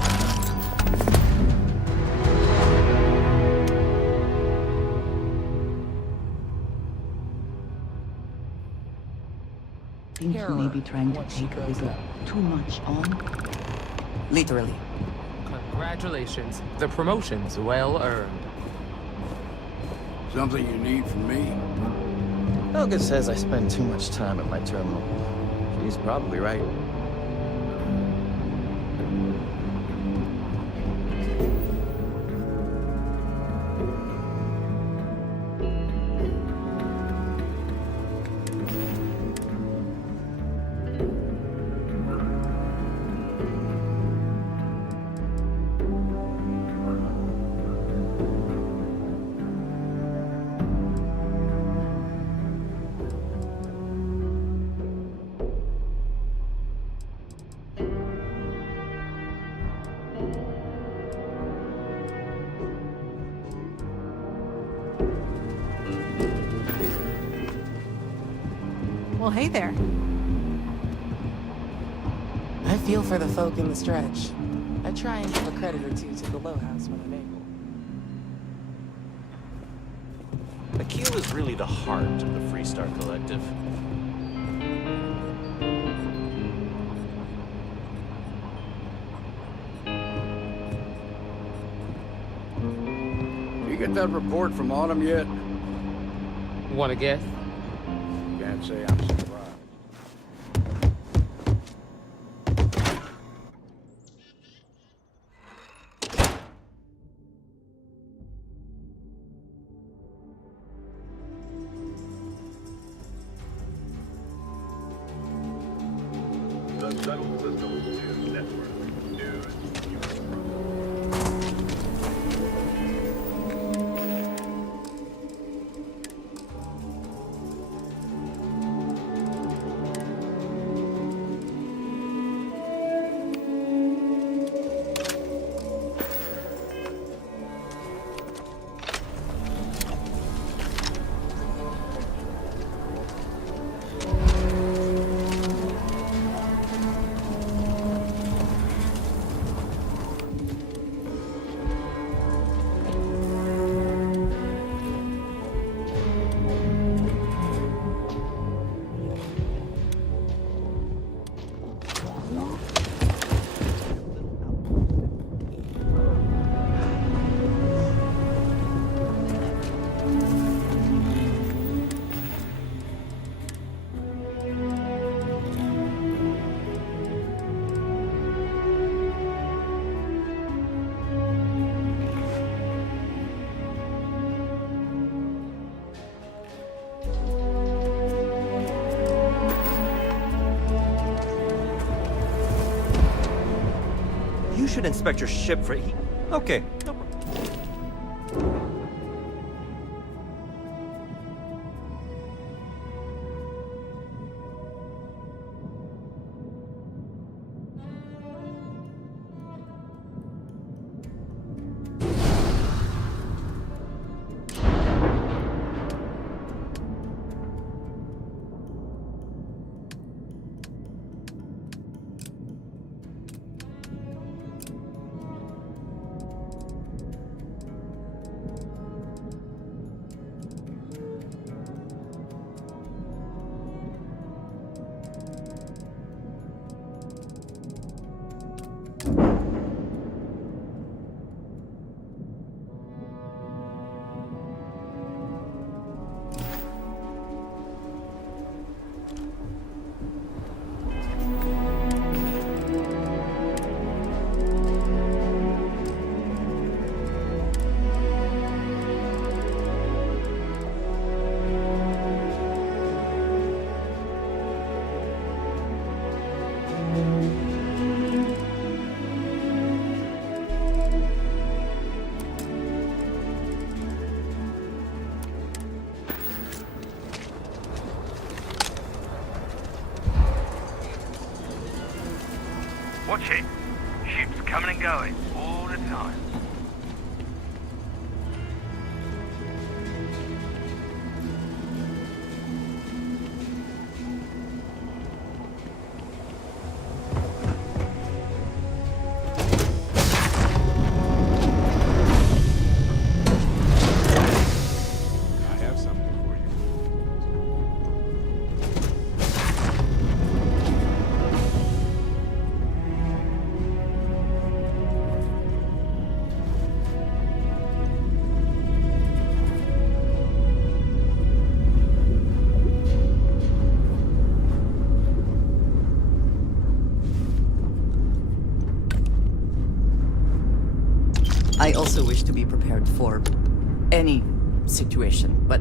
Think you may be trying to take a little too much on? Literally. Congratulations. The promotion's well earned. Something you need from me? Helga says I spend too much time at my terminal. She's probably right. Well, hey there. I feel for the folk in the stretch. I try and give a credit or two to the Low House when I'm able. Akil is really the heart of the Freestar Collective. You get that report from Autumn yet? Wanna guess? Can't say I'm surprised. The Settled Systems News Network. News. You should inspect your ship for... Okay. Watch it. Ships coming and going all the time. I also wish to be prepared for any situation, but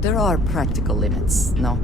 there are practical limits, no?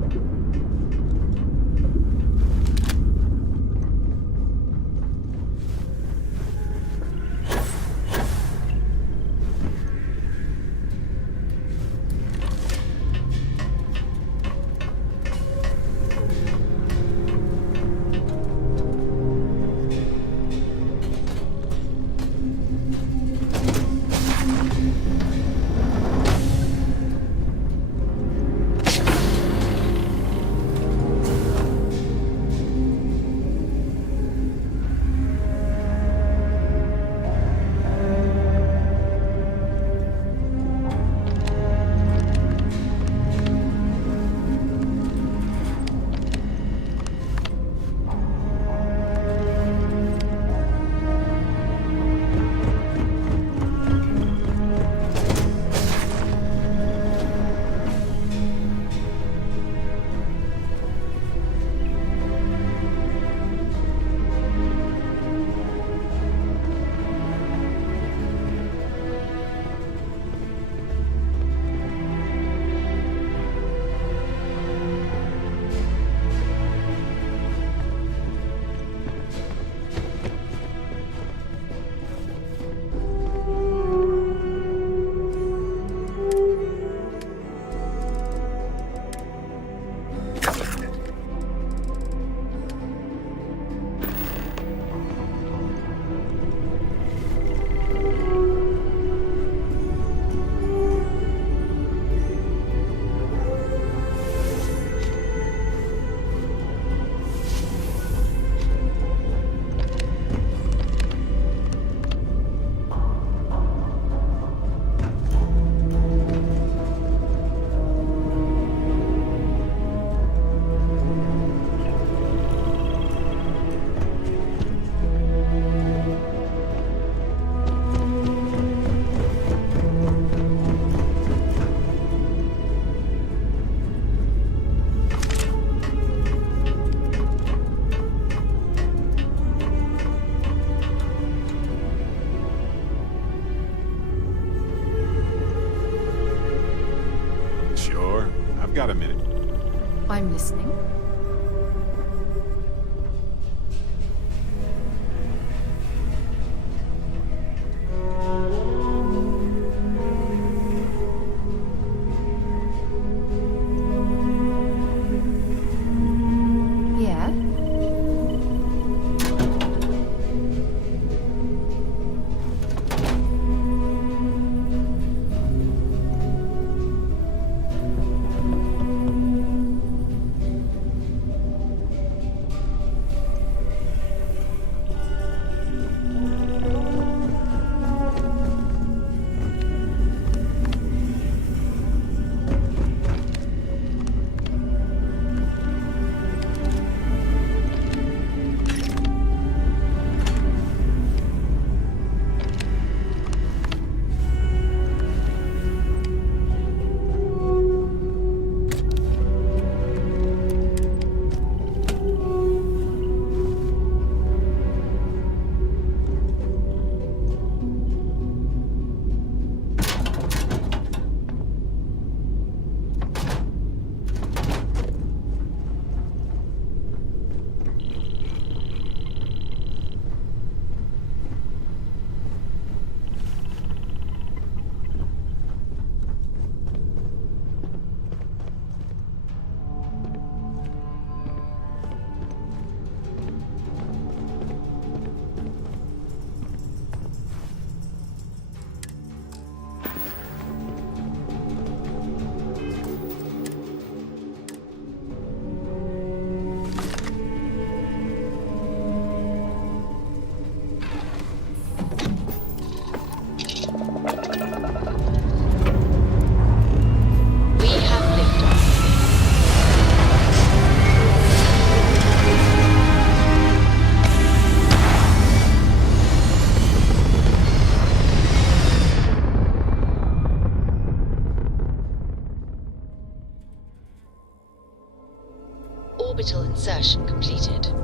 I've got a minute. I'm listening. Yeah? Orbital insertion completed.